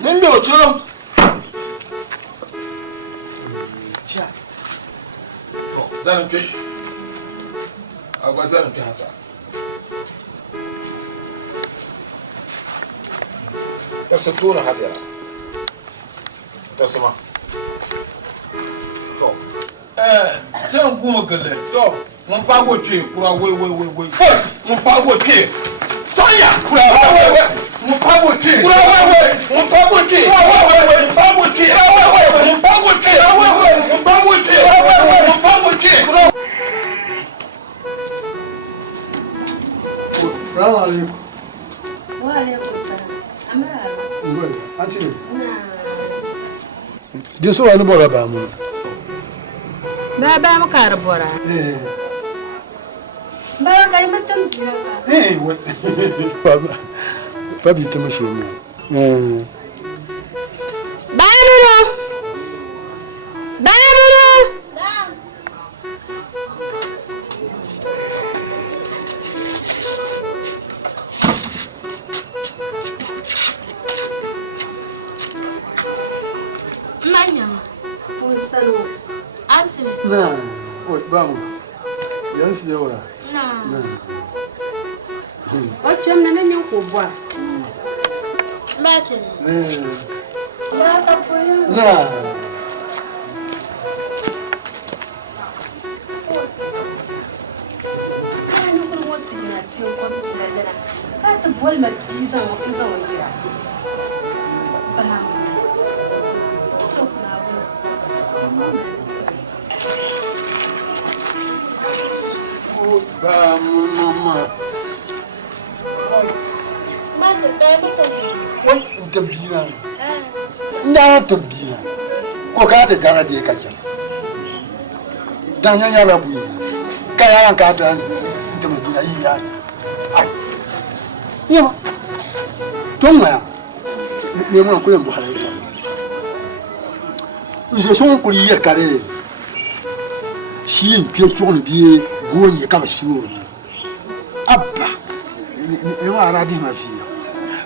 Nan do cho. Cha. Zan ki. Agwa zan ki hasa. Kasa tuna habira. Tasma. To. Tan kuma galle. To, mun fago ce kura wai. Mun fago ce. Sonya kura wai. Mun fago ce. Kura wai. Mun fago ce. Mun fago ce. Mun fago ce. Mun fago ce. Mun fago ce. Salamu alaikum. Wa alaikum salam. Amara. Ngoi, anti. Din so wani bora ba mu. Ba mu kar bora. Ba ga yi mutum jira. Wai. Ba bi ta mashi mu. Ba mu. Na, oi, vamos. Yan si yau ra. Na. Wacce nan ne ko bwa? Lacin. Ba ka koyo. Na. Ni kun wata na ce kwamiti na dana. Ka ta bol ma zan gira. Ba. To na zo. Ba mama. Ma ta da mutum. Wai in tambina. Ina tambina. Ko ka ta gara da kake. Dan yan yara bu. Ka yaran ka ta tambina yi ya. Ai. Yama. Ton ma. Ne mun ko yan bu halai ta. Je son ko yi kare. Shi in fiye kyonu biye goyi kama shiwo abba ni ma ara di ma fi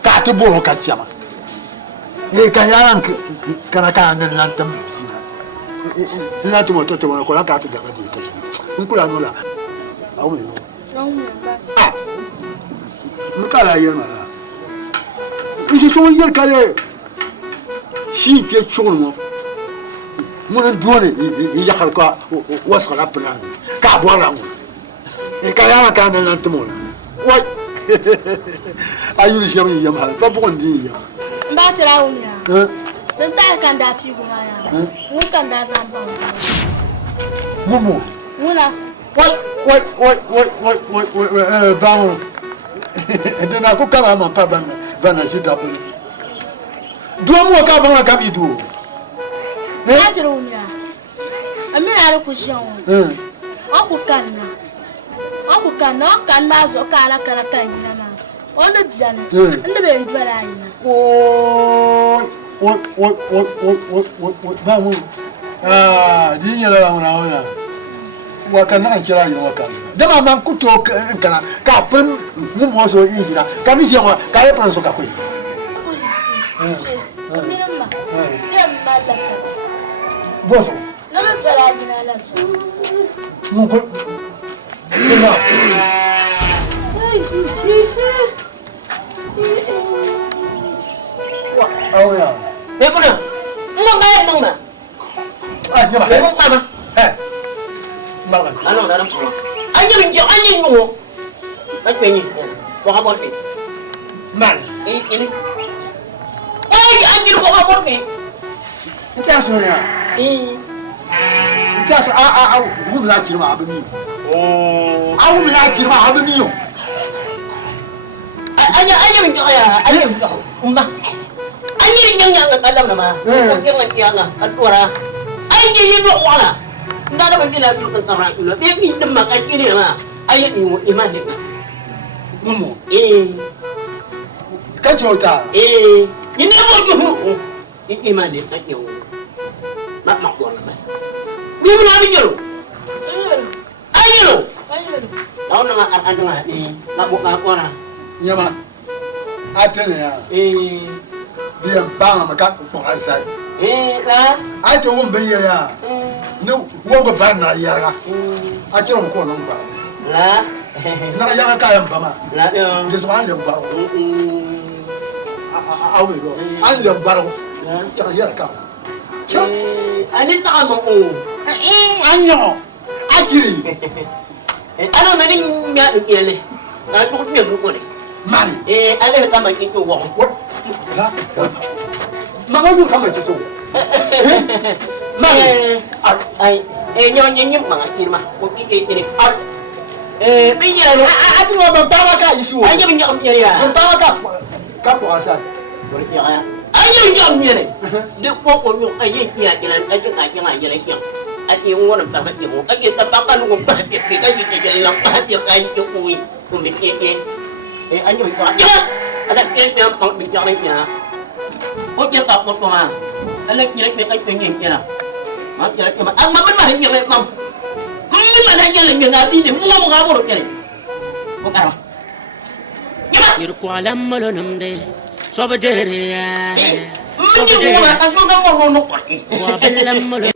ka ta boro ka chama ka yaran kana ka nan nan tam fi na to moto to wala ko ka ta ga di ka in kula no la awu me no mu ka la yel ma la chon yer kale shin ke chon mo mon duone i ya ka was ko la plan ka bo la mo e ka ya ka na ntmo wai ayuri jami yam ha ba bo ndi ya mba tira unya dan ta kan da fi guma ya mun kan da zan ba mumu muna wai bawo dana ko kala ma pa bana si da ko do mo ka bana ka bidu mba tira unya amina ara ku jan aku kan ma zo kala kala kan na ma ono bian ndo be ndwala ina ba mu di nyala la mona ona wa kan na kira yi wa kan dama man kuto kana ka prim mu mo so yi dira ka mi jewa ka e pran so ka ko boso no me ndwala ina la mu ko ina oh ya be ko na ngoma ah nyama be ko mama malan ano dalam ko anya min jo anya ngo ay penyi ko ha bor fi mal ini ay anya ko ha bor fi nta so ya nta so mu la kirma abani awu mi la kirma abani yo anya min jo ya anya min jo umma anya yang kalam nama ko yang kianga alwara anya yin wala ndala ba dina bi kan tara ina be min din maka kire ma anya ni iman ne mumu ka jota ni ne mo ju ni iman ne ka yo ma ko na ba ni mo na bi jero ayelo taw na ma aduna na bo ka ko na nyama atene ya bien bang ma ka ko asai la ato won be ya no wo go ba na ya ga a ci ron ko non ba la na ya ga ka yan ba ma la de so an le ba a we go an le ba ro ta ya ka ani na ma o anyo akiri ana ma ni mya ile na ko mi ko ne mali ale ka ma ki to wo la ma ga yu ka ma ki so ai nyo ma ki ma ko ki ni bây giờ nó tu ngồi ba ba ka isu anh như mình nhậm như này à ba ba ka ko asa anh như mình nhậm như này được cô của nhục anh như kia cái này anh như này như này kia anh yêu ngon làm sao phải anh như ta bắt anh cũng phải việc cái gì cái làm phải việc anh chụp mùi của mình kia anh như mình có chứ anh đang kia nhau còn bị cho anh nhà có chưa tập một mà anh lấy như đấy anh nhìn kia nào nó chưa đấy mà anh mà vẫn mà hình như vậy không ini mana jalan yang nabi ni mu mau ngabur kene bukan ir ko alam malonam de sobadere ya sobadere aku kan mau ngono kok wa belam malon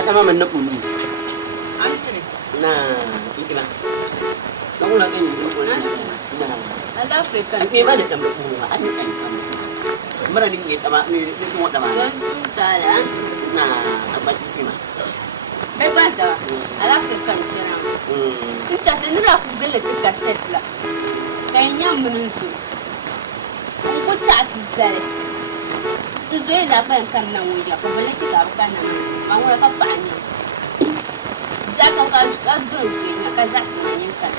Ada mama nak bulu. Anjir. Nah, ini lah. Kamu lagi ni bulu. Nah. Ala Afrika. Ini mana kamu bulu? Ani kan kamu. Mana ni tama ni semua tama. Jalan. Nah, apa ini mah? Bebas dah. Ala Afrika macam. Kita tender aku gelet kita set lah. Kayaknya menunggu. Aku tak bisa. Tu zai da ban kan nan wuya ko bale ki ga kan nan ma wala ka pa ni ja ka zo ni ka za su nan yin kan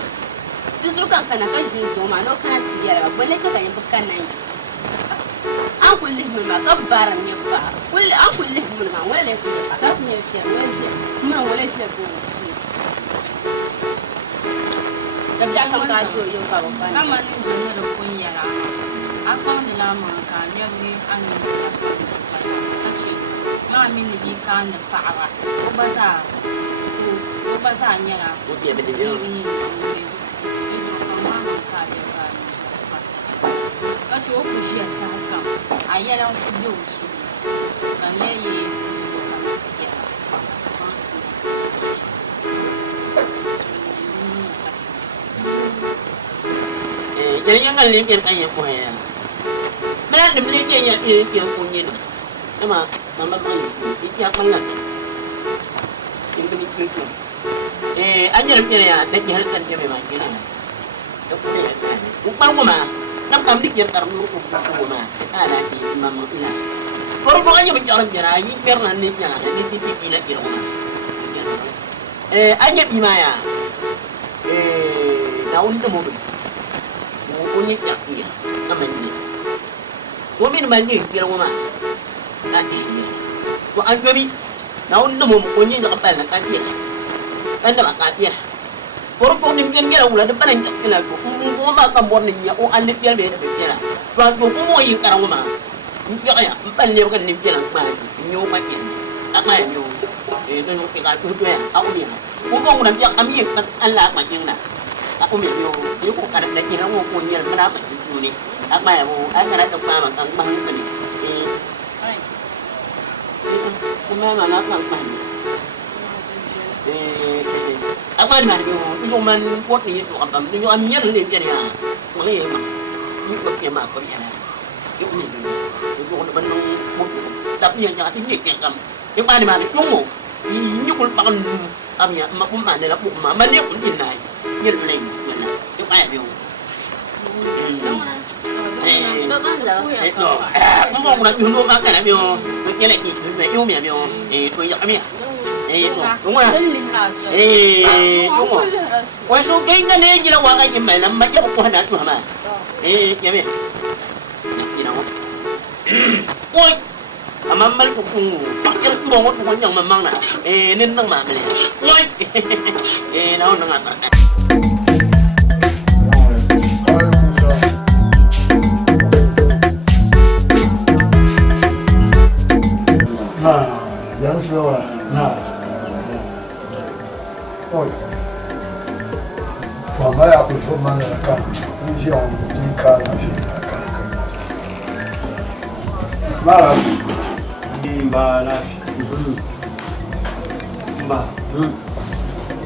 tu zo kan kana ka jin zo ma no kana ti yara bale ki ka yin kan nan an kulli mun ma ka baran ne ba kulli an kulli mun ma wala ku ka ne fi mun wala fi ko da ja ka zo yin ka ba kama ni zo ne da kun yara akon de la ma ka ne ni an ni kace ma min bi kan da fa'ara ko ba za nyara ko dia beli yo yɛla n ku be o so ka n yɛ ye jadi yang kan limpir kan yang kau yang mana dem limpir yang punya ni nama nama kan itu apa lagi yang beli itu aja limpir ya nak jalan dia memang kena tu punya kan upah gua mah nak kami dia karena upah mah nanti mama ina kalau kau aja berjalan jalan ini karena ni titik ina kira mah aja bimaya daun tu mobil punya cakap nama dia. Kami nama dia kira mana? Nanti dia. Kau anjami, naun nama punya nak apa nak kaji? Anda nak kaji? Kalau kau ni mungkin kira ulah depan yang cakap aku. Kau makan born ni ya, orang ni dia beda beda. Kalau kau mau yang kira mana? Mungkin ya, empat ni bukan ni dia nak main. Nyu macam, apa yang nyu? Itu nyu tiga tu ya, aku ni. Kau mau nak cakap kami Allah macam mana? Aku mikir, you kok ada lagi orang punya berapa itu ni? Apa ya, aku ada tempat makan bang ni. Kemana nak makan? Apa ni mana you man buat ni tu apa? You ambil ni dia ni. Boleh mah. You kau yang mak kau ni. You ni. You kau nak tapi yang jangan tinggi yang kamu. Yang mana you mau? You kau pakai kami mak pun mana lah pun mana dia pun inai. Dia lain. Itu apa dia? Kamu mau nak jual apa kan dia? Kita lagi jual ni dia. Tu yang kami. Tu, đúng không? Đúng rồi. Quay số cái này chỉ là qua cái gì mà làm mấy cái bộ hình mà. Vậy mi. Gì đâu? Ôi. Ama mal ko kung bakit mo ko kung yang mamang na nin nang mamali. Oi. Naon na nga. Yang siapa? Oi. Papa ya prefer mana kan? Ini yang di kala kan. Malam. Mba lafi mba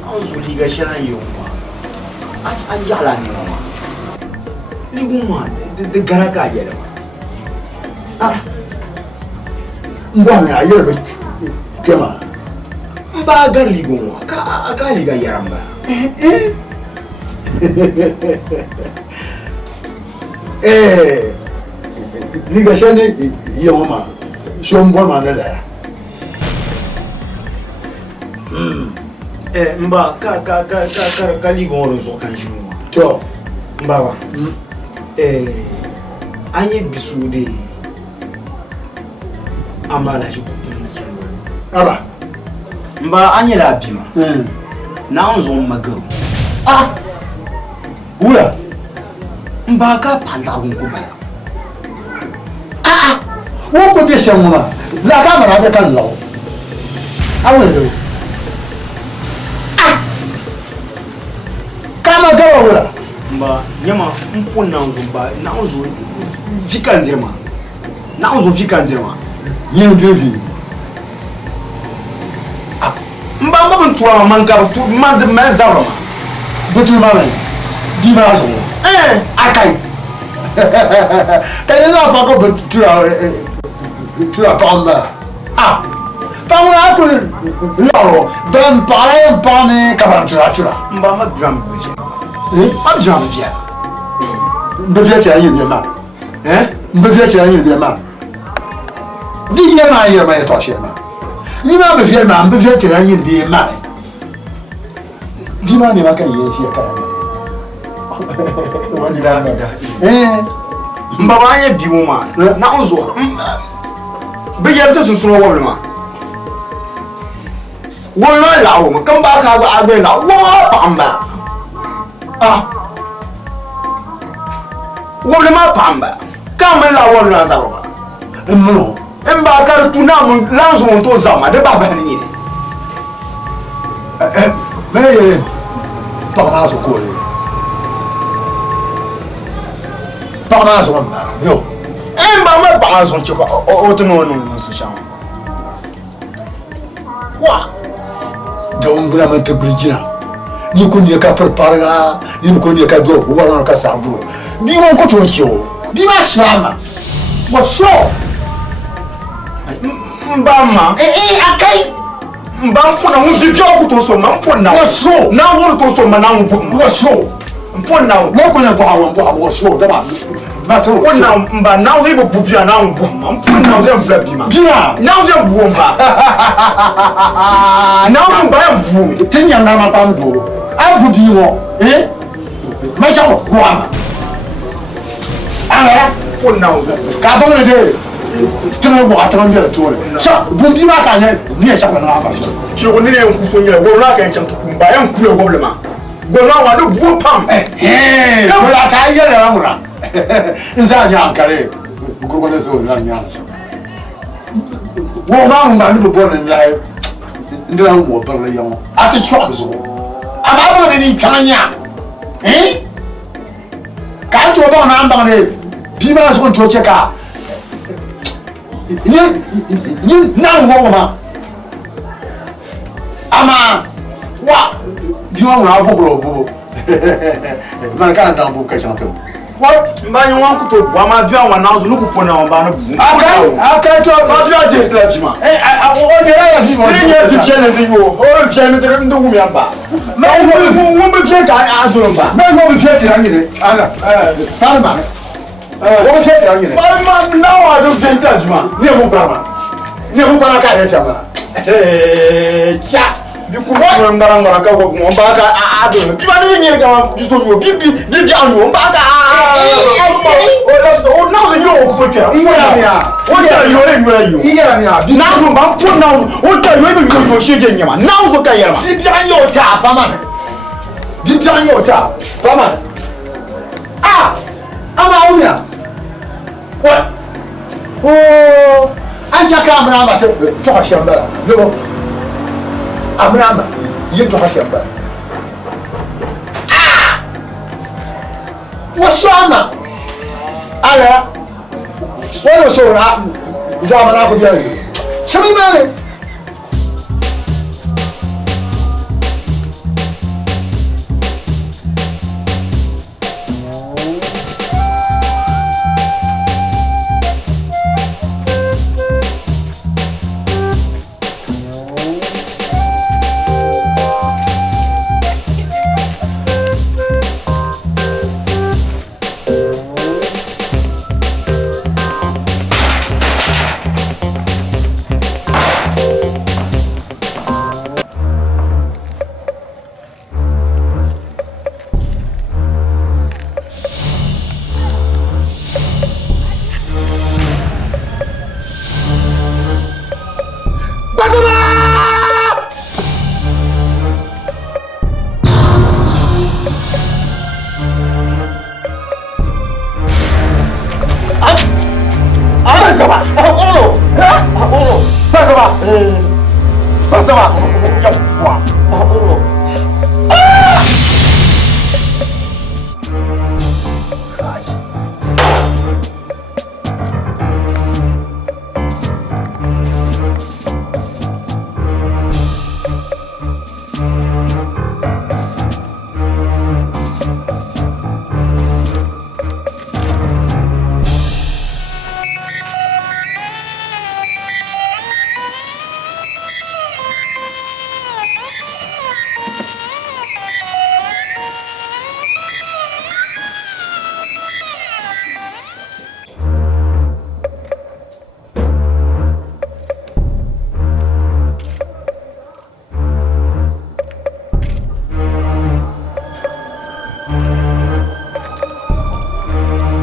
an zo liga shana yi wa an jala ni wa ligu ma de garaka ya da ah mba me ayere be kema mba gar ligu wa ka liga yaramba liga shana yi wa ma Shombo manela. Mba ka ligon zo kan jinu. To. Mba wa. Anye bisude. Amala ju Aba. Mba anye la bima. Na onzo magaru. Ah. Ula. Mba ka panda ngu ba. Wọ́n kò dé sẹ́wọ̀n ma lákàmàrà bẹ́ẹ̀ kan lọ àwọn èdè o kama gaba wura mba nyama mpon na nzo mba na nzo fika ndirma na nzo fika ndirma yin devi mba mba mtuwa manka tu mand mazaro ma betu ma lai di ma so akai kaya na pa ko betu tu la pamba ah pamu na ko lo ben parler pas mais comment tu la mba ma gram pas gram bien me vient tiens il bien mal me vient tiens il bien mal dis bien mal il m'a toi chez moi ni ma me vient tiens il bien mal dis moi ni ma kan yesi ka wani da mba ba ye biwo ma na onzo be ye to sunsun wo ma wo na la wo kan ba ka ga agbe la wo pamba ah wo le ma pamba kan me la wo na za ro no mba ka tu na mu lanzo to zama de ba ba ni mais par ma so ko par ma so ma yo ba ma ba son ci ko o to no no su shan wa da un bura man tabrijina ni ko ni ka prepara ni ko ni ka do wala ka saburo bi mo ko to ci o bi ma shama wa so mbama akai mbampo na mu bi ko to so mbampo na wa so na wo to so ma na wo wa so mbampo na wo ko na wa so da ba ma so ko na mba na wo bo bubia na wo mbampo na wo mbla bi ma bia na wo bu mba na wo mba ya bu tenya na ma ba mbo a bu bi wo ma ja wo ko ama ala ko na wo ka ba ne de tena wo atran de to le cha bu bi ma ka ne ni e cha na ba so ki o ni ne nku so nyere wo na ka en cha to kumba ya nku e wo ble ma go na wa do bu pam ko la ta ye le amura nza nya kare ko ko ne so na nya so wo ma ma ni bo bo ne lai ndira mo ba le yo ati chwa so aba ba ni chanya ka to ba na amba ne bi ma so to che ka ni na wo ma ama wa yo na bo bo man ka na bo ka chana wa mba ni wan ku to bo ama bi an na zo lu ku po na ba na bu aka to ba bi a je klati ma o de la fi mo ni ye bi chene ndi yo o chene de ndo wu mi amba ma wo bi che ka a do mba ma wo bi che ti ra ni de ala ta ma wo che ti ra ni de ma na wa do denta ma ni mo ba ka ya sama ya bi ku mo ngara ka ko mo ba ka a do bi ba ni ni ka bi so yo bi an yo ba ka o na so yo ko che o da yo bi na so ba pu na o da yo bi yo she je nyama na so ka yema bi an yo ta pa ma bi an yo ta pa ma ama o ya wa o anja ka amra ba to ha shamba yo amra ma yi to ha shamba wa shama ala wala so ra zamana ko biya shami bale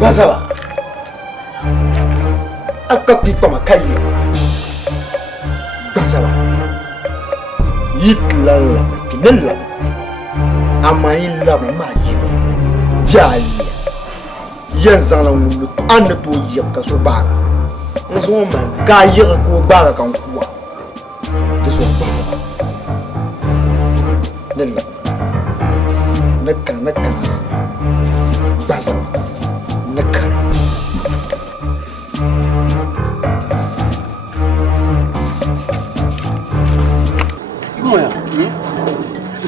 Bazaba aka pitoma kayo Bazaba yitlala kinella amayilla ma yiba jali yanzala wulu anda to yaka so bala nzo man ka yira ko bala kan kuwa de so Bazaba nella nakana Bazaba nakana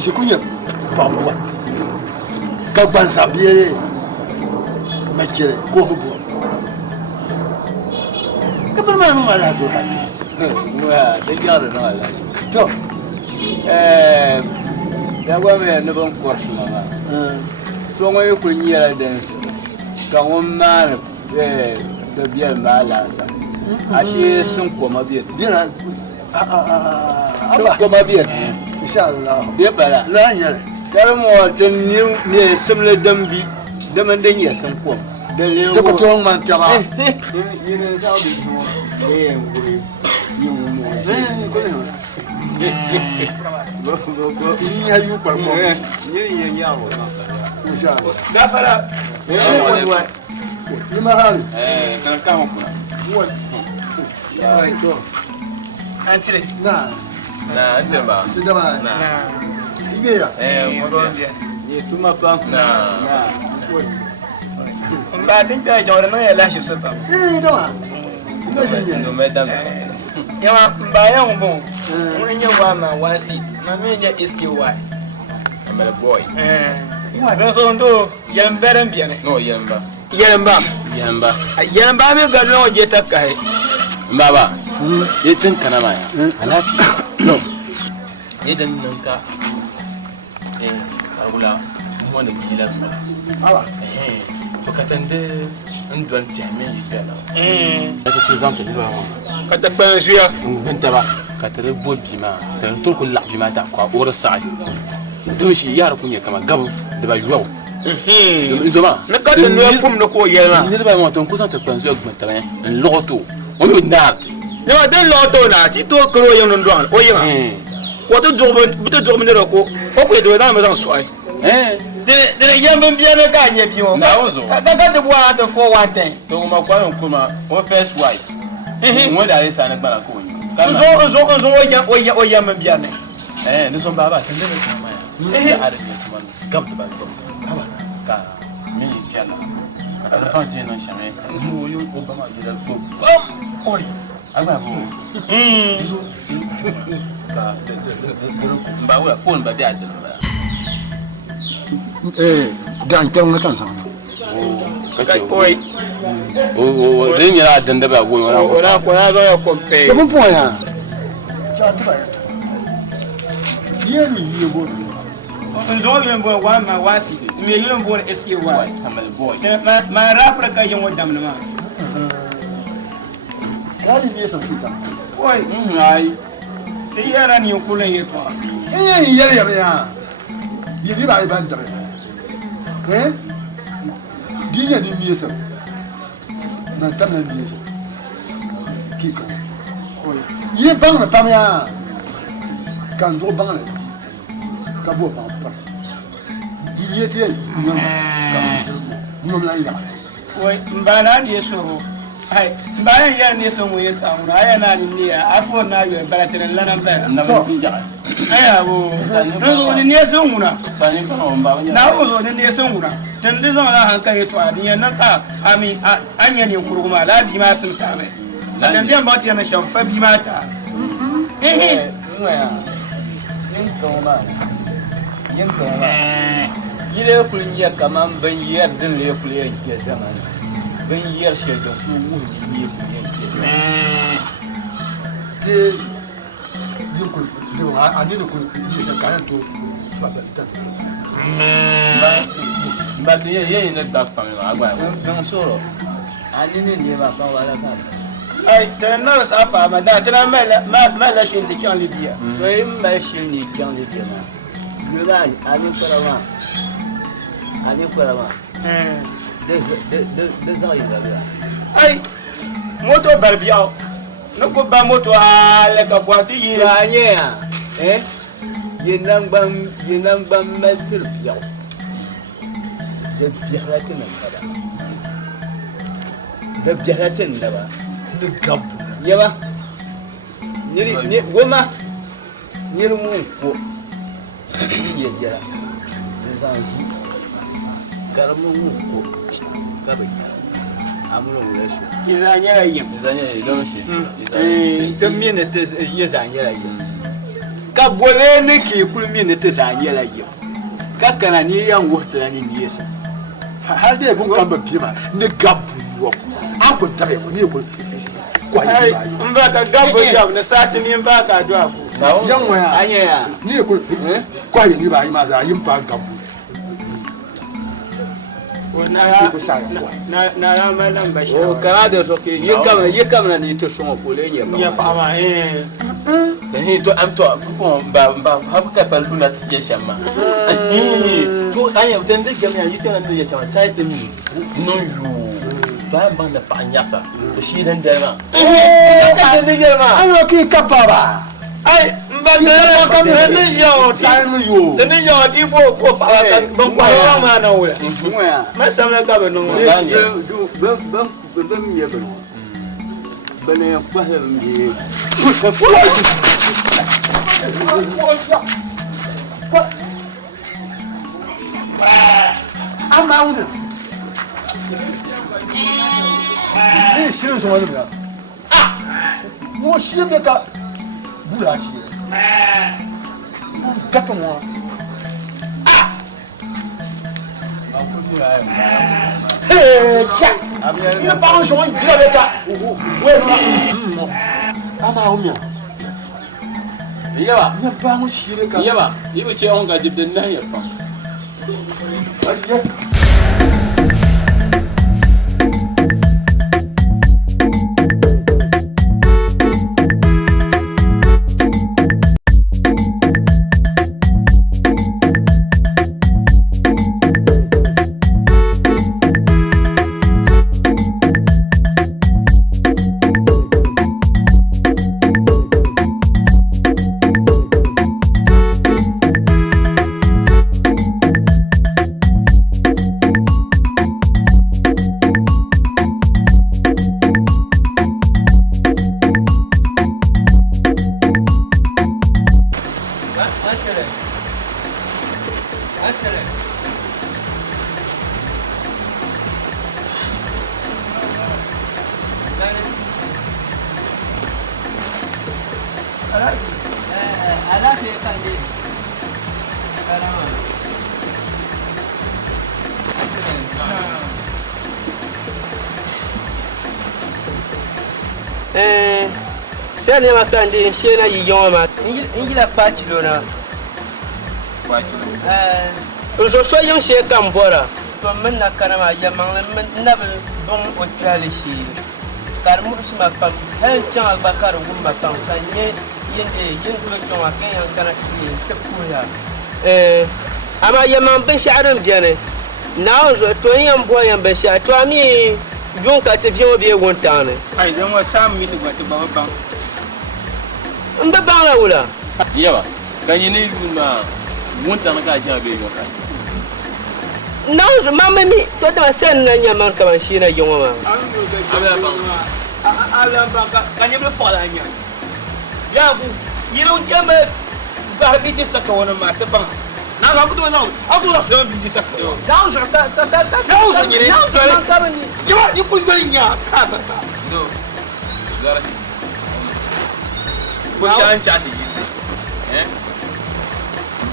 si ku nyɛ paɣa ka gbansabiɛli ma chɛli ko bi bɔri ka biri maa niŋ alaafee ha ti jɛri niŋ alaafee to ya gba mi ni bin kɔri suma maa so ŋɔ yi kuli nyɛla din ka ŋun maani dabiɛli maa laasabu ashe sun koma biyar biyar sun koma biyar insha Allah biyar bala la nyare kar mo tin ne simle dambi daman dan ya sun koma da le ko to man tama yin sa bi mo le ngure yin mo ko ni ayu par ko yin ya ho insha Allah gafara ni ma hali kan ka ho kuna Ay, to. Antire. Na. Na, antire ba. Antire ba. Na. Ibera. Mo do bia. Ni tuma pa. Na. Ba tin da jawra na ya lashe sa ba. Dawa. Ina shi ne. No madam. Yawa ba ya mun mun yin wa ma one seat. Na me nya SKY. I'm a boy. Wa so ndo yan beran biya ne. No, yamba. Yamba. Yamba. Yamba me ga no je ta kai. Baba, itin kana ma ya. Alafi. No. Idan nan ka agula mo na bila so. Aba. To katande ndon jami yi la. Ka te zante ni ba. Ka ta ban suya. Ngunta ba. Ka tare bobi ma. Ta to ko la bi ma ta kwa ora sai. Do shi yar kunya kama gabu da ba yuwa. Nzoma. Na ka ta no kum da ko yela. Ni ba mo ton ko sante ban suya gumta ba. Logoto. On me nart. Ne ma den loto na ti to kro yin ndo an. O yema. Ko to jobo bito jobo ne ko. O ko do na ma zan so ai. De yamba biya ne ka nye biyo. Na ozo. Ka de bua to for one thing. To ma kwa yon kuma o first wife. Mo da isa ne gbara ko yin. Nzo o yamba biya ne. Ni so baba tende ne kuma ya. Are ne kuma gab da ba ko. Baba ka mi ya la. Ka fa je na shame. Mo yo Obama yira ko. Oi. Agba mo. Izo. Ka mba wa phone ba bi adin ba. Dan tem na kan sana. Oi. O den yara dan da ba go yona ko. Ora ko na zo ya kompe. Ke mun po ya. Cha ta ba ya. Yemi yebo. Nzo yin bo wa ma wasi. Me yin bo SKY. Kamal boy. Ma rapra ka yin wadam na ma. Rali ne san kita. Oi. Ai. Ti yara ni kulen yeto. Yere ya ya. Yiri ba ban da. Diya ni mi san. Na tan na mi san. Kiko. Oi. Yi bang na tam ya. Kan zo bang na. Ka bo ba pa. Yi yete nyam. Nyam la ya. Oi, mbana ni so. Ai, mbana ya ni so mo yeta mu. Aya na ni ni afo na yo baratere lana ba. Na ba ti ja. Aya wo. No ni so mu na. Ba ni ko on ba. Na wo ni so mu na. Dan da zama la hanka yeto adinya nan ka ami anya ni kuruguma la bi ma sim sabe. Dan biyan ba ti na shan fa bi ma ta. Ngoya. Yin ko ma. Yin ko ma. Yile kulinya kaman ban yiyar din le kuliya ke zaman. Ban yiyar ke da ku mu yi su ne ke. De yukul de ani de kul de kan to ba ta. Ba ti ye ne da pa mi agba. Dan soro. Ani ne ba kan wala ka. Ai, tan na sa pa ma da tan ma la shin de kan libya. To yin ba shi ne kan libya ma. Gura ani farawa. Ani farawa. De za yi da. Ai, moto barbiao. No ko ba moto ale ka boati yi. Ya ya. Yenang bam masir biao. Da biyaratin nan kada. Da biyaratin da ba. Da gabu. Ya ba. Ni goma. Ni mu ko. Ni ya. Ni za ki. Karamu ko. Gabe. Amulo wulashi. Izanya yi. Izanya yi don shi. Ta mene ta ya zanya yi. ka bole ne ki kulmi ne ta sa yela yau ka kana ni yan wuta ni yesa har da bun kan ba pima ne gabu yo an ko tabe ko ni ko ai in ba ka gabu ya na sati ni ba ka do aku yan waya anya ya ni ko kwa ni ba yi ma za yin ba gabu na malam bashir o kana da so ke ye kamera ni to so ko le ya pa ma He to am to ba have ka faluna ti shama. To anya den de gamya yitana de shama sai te mi no you. Ba ban da pa nyasa. To shi dan da ma. Ka de gama. Ayo ki kapaba. Ai mbade ko ne yo time yo. Ne yo di bo pa ka ban kwa ma na wo. Ma samla ka be no. Ben mi ye ben. Ben ya kwa mi. Ama onu. Ne shirin su wani ba? Mo shirin da ka bula shi. Gata mo. Hey, Jack. Ina ba on so wani jira da ka. Wo ama onu. Yawa ya ba mu shire ka yawa yi ce on ga jibdin nan ya fa Sani makandi shena yiyoma ingila pachilo na pachilo so so yang she kambora to men na kana ma yamang men na bon o tiale shi kar mu sma pam hen chang bakar gumma pam kanye yende yin ko to ma kan yan kana ti tepuya ama yamang ben sha'arum diane na zo to yan bo yan ben sha to ami yon ka te bien o bien wontane ai dan wa sam mi ni gwati ba ba mbe bangla wala yawa kan yi ne ma wonta na ka ja be yo ka na zo mama mi to da sen na nyaman ka man shi na yonwa ala ba ka ni be fala nya ya ku yiro jame ba bi di saka wona ma ta ban na ga ku do na aku la flo bi di saka yo na zo ta na zo ni na zo ka ban ni jama ni ku be nya ka ba no gara ko shan cha ti gisi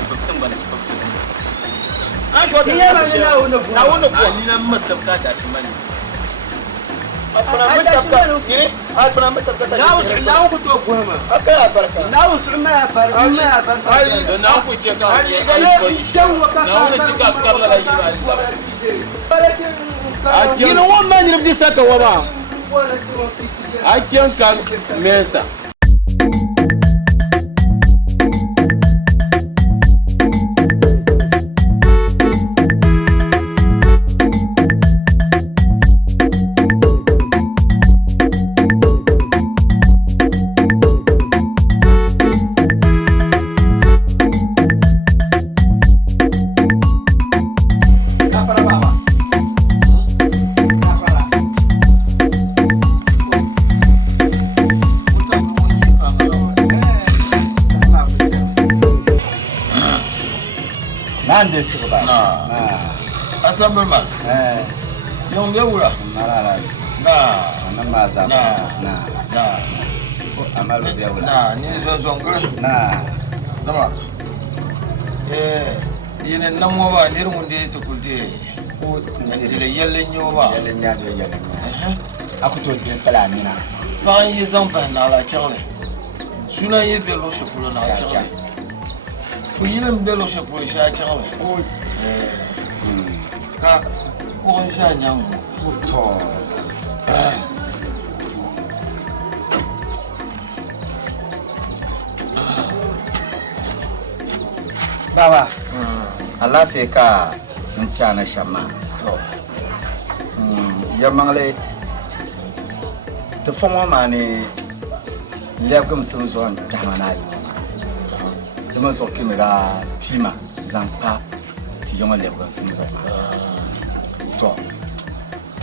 bakkan bana ci bakkan an shi wata na wani ko ni na matabka da shi mani apna matabka ni apna matabka sai na ku to ko ma akala barka na usu ma barka ai na ku ce ka ai ga ne na wani ci ka kalla da shi ba ni no won man ni bi saka wa ba akiyan ka mesa Nande suba. Asam bermal. Yang dia ura. Nara. Nama za. Amal dia ura. Ni so songkran. dama yene namo ba lir mun de to kulte ko tile yalle nyoba yalle nya de yalle akuto de kala mina ba yi zan ba na la chale suna yi belo shopolo na chale ko yile belo shopolo sha chale ko ka ko sha nyang to baba Allah fe ka mchana shama ya mangle to fomo mani lebgum sun zon tamana yi dama so kimira pima zampa ti jonga lebgum sun zon to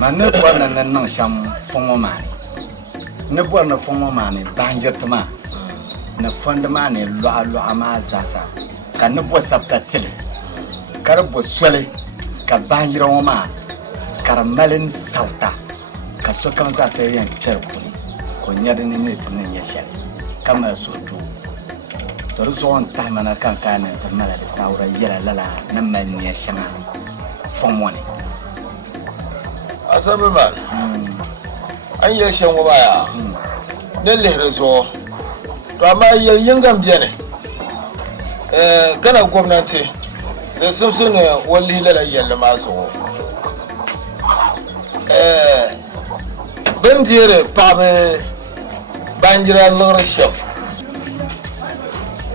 man ne bor na nan sham fomo mani ne bor na fomo mani banjatma na fondama ne lo ama zasa ka ne bo sabta tele kar bo swele ka banjira woma kar malen sauta ka so kan za sai yan charkuli ko nyade ne ne sunan ya shari kama so to to zo on ta mana kan kan ta mala da saura yara lala nan man ya shana fomone asabe ma an ya shan wa baya ne le zo to amma yayin gambiya ne kana gwamnati da sun wali lala yalla ma zo ban jere pabe banjira lor chef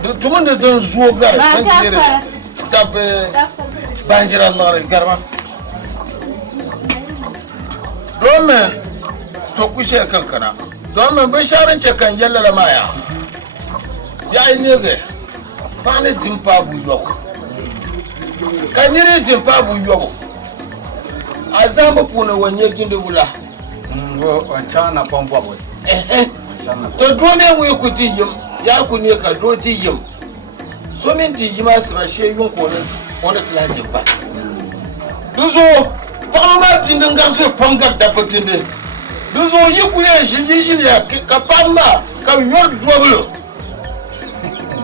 tout le monde donne jour gar ban jere tape banjira lor garma domen to kushe kankana domen bisharin ce kan yalla la maya ya ne ga bani dimpa bu yok kanyire dimpa bu yok azamba puna wanye ginde wula ngo onchana pompo bo to dole mu ku tijim ya ku ne ka do tijim so min tijima su ba she yun ko nan wanda tlaje ba duzo ba ma bindin ga su pongar da bakinde duzo yi ku ne shi ya ka pamma ka yor drobo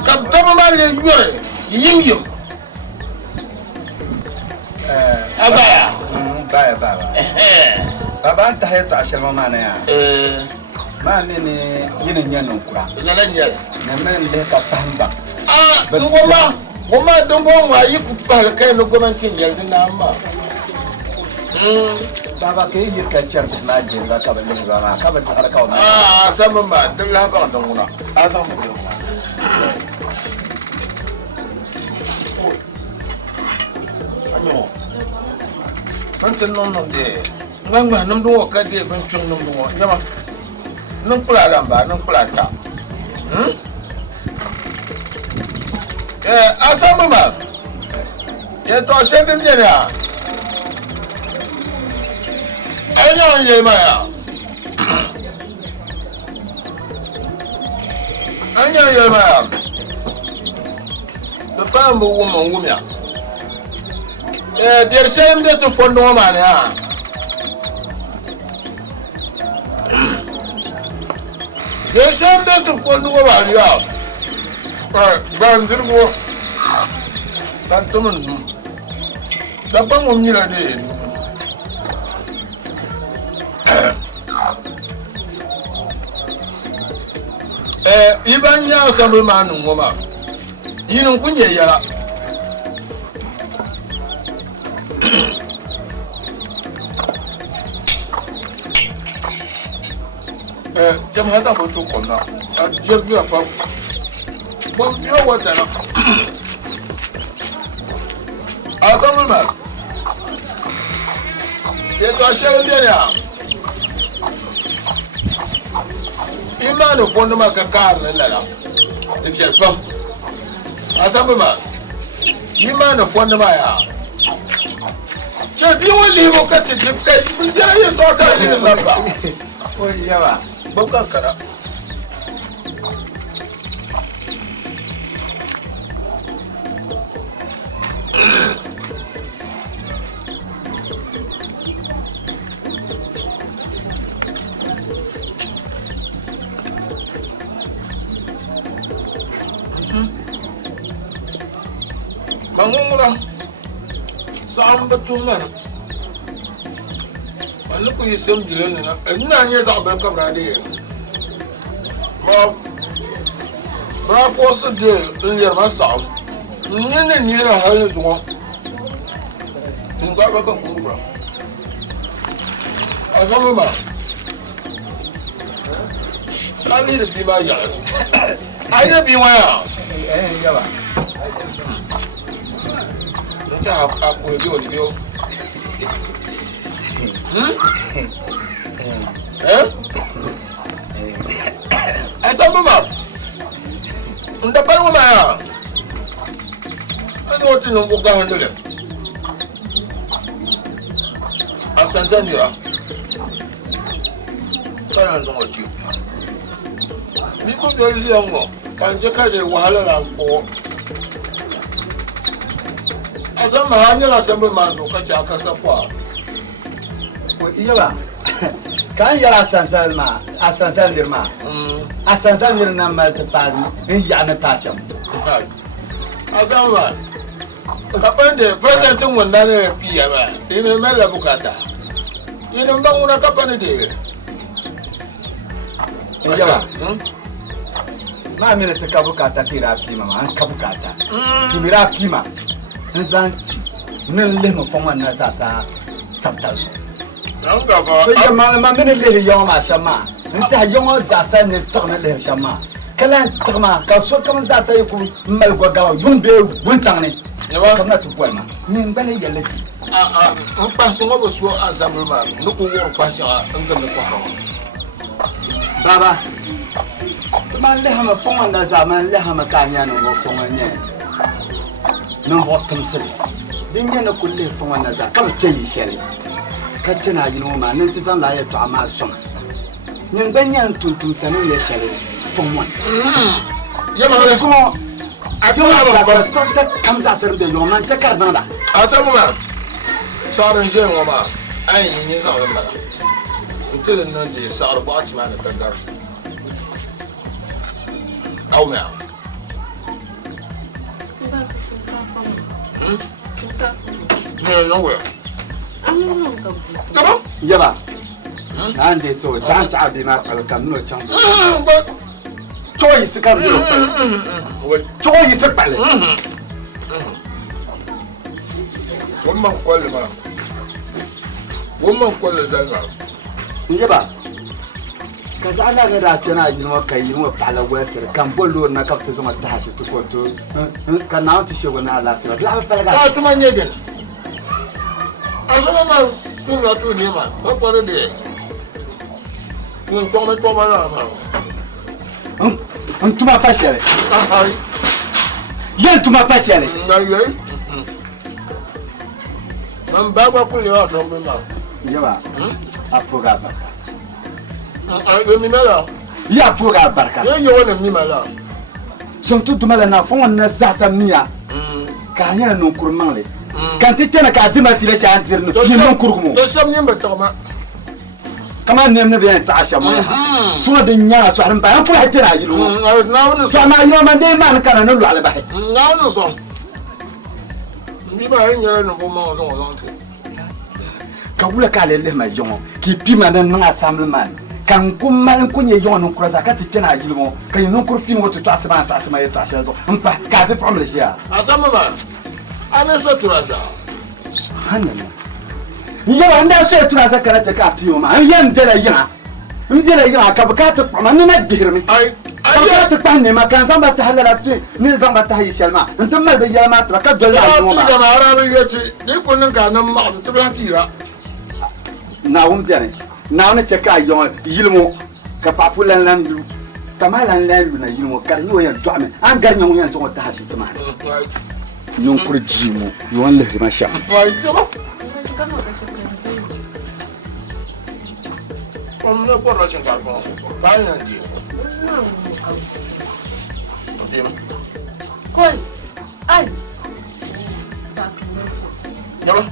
ka dama ma le yor yim abaya baya baba baba anta hayato ashal mama na ya ma ne ne yin nyanon kura lala nyala na men le ka pamba ngoma dombo wa yi ku pal kai no gwamnatin yanzu na amma baba ke yi ka char na je ga ka ba ne ba ma ka ba ta ka wa sama ma dalla ba don guna asan mu anyo mantin non de ngangba nam do ka de ban chung nam do nyama nan kula lamba nan kula ta asama ma ye to shedin je ya anya ye ma ya anya ye ma ya to pa mbo wo ya der shem de to fondo ma ne ya der shem de to fondo ma ne ya bandirgo tanto mun da ban mun mira de iban ya sabu manu ngoma yinun kunye yara jamhata foto kona ajirgi apa bon yo wata na asamu ma ye to ashere bi ya imanu fondo ma ka kar na la de fiel pam asamu ma imanu fondo ma ya che bi wali mo ka te kai bi ya ye to ka ni la ba o yawa boka kara Mangungula. Sam Batuma. I look at you some dealing and 9 years I'll come right here. But force a deal in your myself. None near a hell is one. In Gabba. I don't know. I need to be my yard. I need to be my yard. I will do it. I said, Mama, the Panama. I don't know what I'm going to do. As Tanzania, I don't know what you. Because you're young, and you can't do Wahala for. As a man, you're assemblyman to catch a Casapua. Iya kan yara sansalma asansal nirma asansal nirna mal tpani in ya na tasham asama kapan de present wanda ne piya ba ina mala bukata ina mbanguna kapan de iya ma mina ta kabukata tira pima ma an kabukata kimira pima nzanti nan lemo foma na sasa sabtazo so ya ma min le yo ma shama nta yo za sa ne tokna le shama kala tokma ka so kam za sa ku mal go ga yumbe wuntang ne kam na tu kwalma ni ngale yelle on passe ngo so ensemble ma no ko wo passe ngale ko baba man le hama fonga na za man le hama kanya no go fonga ne no ho tumsel dinga na kulle fonga na za kam tayi shari Katana Yinoma, Nantizan Laya to Amason. Yanganyan to Sanin Yeshari from one. I don't have a sort that comes after the Yoman Takarnada. As a woman, Sarah and Jemoma, I ain't in his own mother. Until the Nunji saw the watchman at the garden. Oh, now. Nowhere. Yaba. And they saw Chance out the map. I'll come no chance. Choice come. Choice a pallet. Woman call him out. Woman call the Zanga. Yaba. Because I know that you know, you know, Pala Wester, Campolo, and a couple of Tashi to go to. Can now to show an Allah. Laugh to my nigger. I don't know to him. What are they? You come and come around. To my passion. Yen to my passion. I'm back up with you out from the mouth. You are a program. I remember. Ya program barka. You want to me, my love. Some two to Malana phone Zasa Mia. Kanya no Kurmale. Quand tu as qu'à dire ma fille, c'est un tir, non courmo. Comment n'aime bien ta chambre? Soit de nia, soit un peu à terre. Tu as ma demandé, man, quand on a le bail. Non, nous sommes. Viva un moment dans Kabula Kale, ma yon, qui pime un assemblement. Quand Kuman Kunya yon, on croise à 4 tena, quand ils n'ont qu'au film, tu traces ma trace, ma trace, on pas qu'à from les yeux. Assemblement. I'm so to us. You are not so to us a character captain. I am dead a young. You did a young cabacata from a minute, dear me. I got to find him. I can't somebody to have a near somebody Shelma. And to make the Yama to cut the line. They couldn't get no mountain to Rakira. Now, Jenny. Now, let's check out your Yilmo Capapula and Tamala and Land, you know, Carnu and Drummond. I'm getting your hands on the house to mine. Non kurjimo yuan le ma sha on ne porra sin carbon pa ndi Koi ai yaba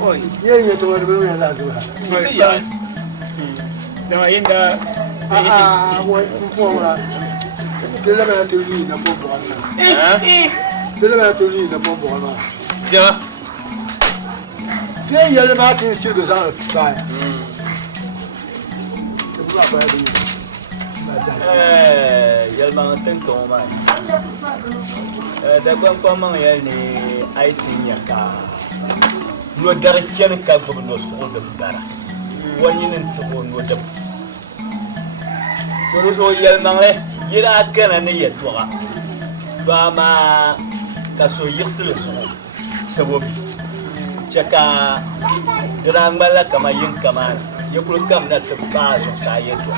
oi ye to wani be lazima da yinda Chaka Grand Mala kama yin kama yakul kam na tba so saye to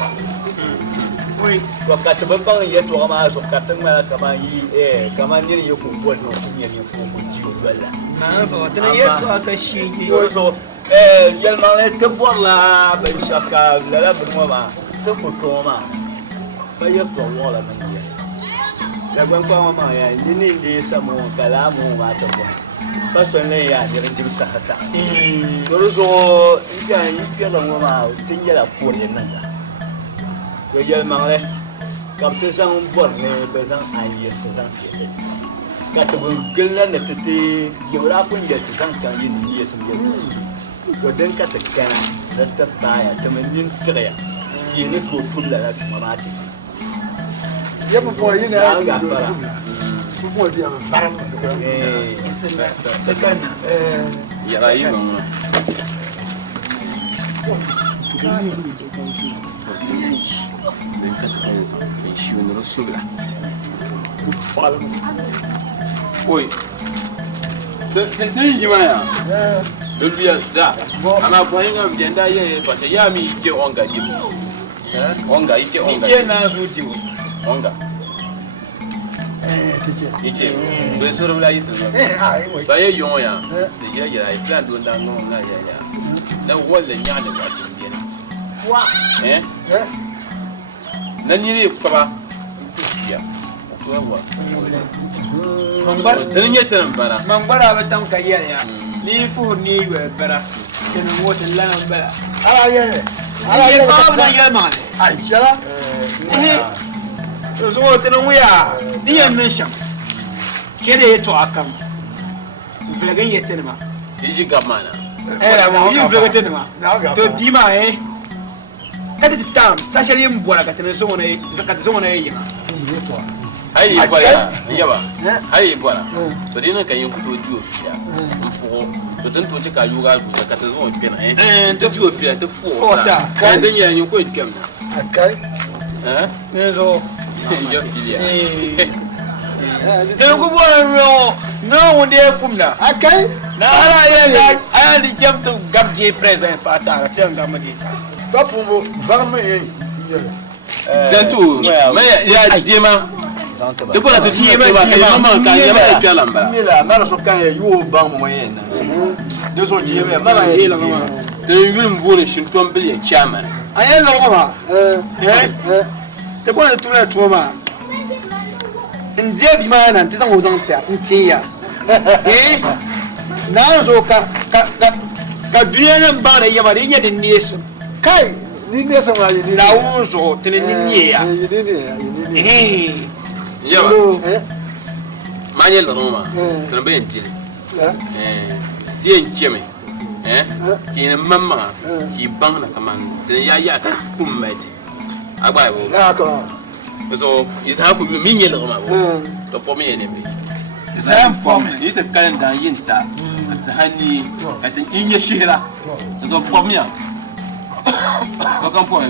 oi wakati bapang ye to kama so katanga kama yi kama ni yakul bon no kunya ni ko ko ti wala na so tana ye to akashi ni so yel mala te por la ben shaka la bmo ma to ko to ma ba ye to wala man ye la gwan kwa ma ya ni ndi samo kalamu ma to personally ya ni rinjim sahasa so ija yi pela ngoma tinja la pole nanga ko yel mangale kam te sang bor ne be sang ayi se sang kete ka to gulna ne tete yura kun ya te sang kan yin ni yesam ye to den ka te kana da ta baya to men yin triya yini ko tulla la mamati yebo po yin na ga fara pour dire femme il arrive oui c'est ya lui a ça ana voyant bien d'ailleurs parce que ya mi je onga ite na zuti onga iche be soro la yisra ba ye yon ya de je ya ai plan don dan no na ya na wala nya ne ba tin wa na ni ne ba ya ko wa mambar dan nye tan bara mambara ba tan ka ya ni fu ni we bara ken wota la bara ala ya ba na ya ma ai jala so tena wuya diyan nan sham kede to akam vlegan yetene ma yiji gamana ba yi vlegan tene ma to dima kada tam sashali mbora katene so wona zakata so wona yi ai bora yaba ai bora so dina kan yin kuto diwo fiya mfugo to tun to cika yuga ku zakata zo kena to diwo fiya to fota kan dan ya yin ko kemna akai nezo yo filia te ko no wonde kumna akai na ala ya di jam to gabje present pata tian gamadi papumbo varme zentu mais ya dima de pour la te dire maman quand il y a bien là-bas mila mara so kan yo ba mo yena de so jeme mara ya de yulum bone shin tombele ya chama ayen la ngoma te pour la tourner trauma ndie bi ma na ntizan wo zan ta ntia na zo ka duniya nan ba da yaba da yin da nesa kai ni nesa ma yi na wuzo tene ni ya yaba manye la roma tambe ntile tie ncheme ki ne mamma ki bangna kaman tene ya ka kummeti agba bo na ko so isa ku minye la roma to pomi ne be zan pomi ita kan da yinta zahani katin inye shira so pomi so kan pomi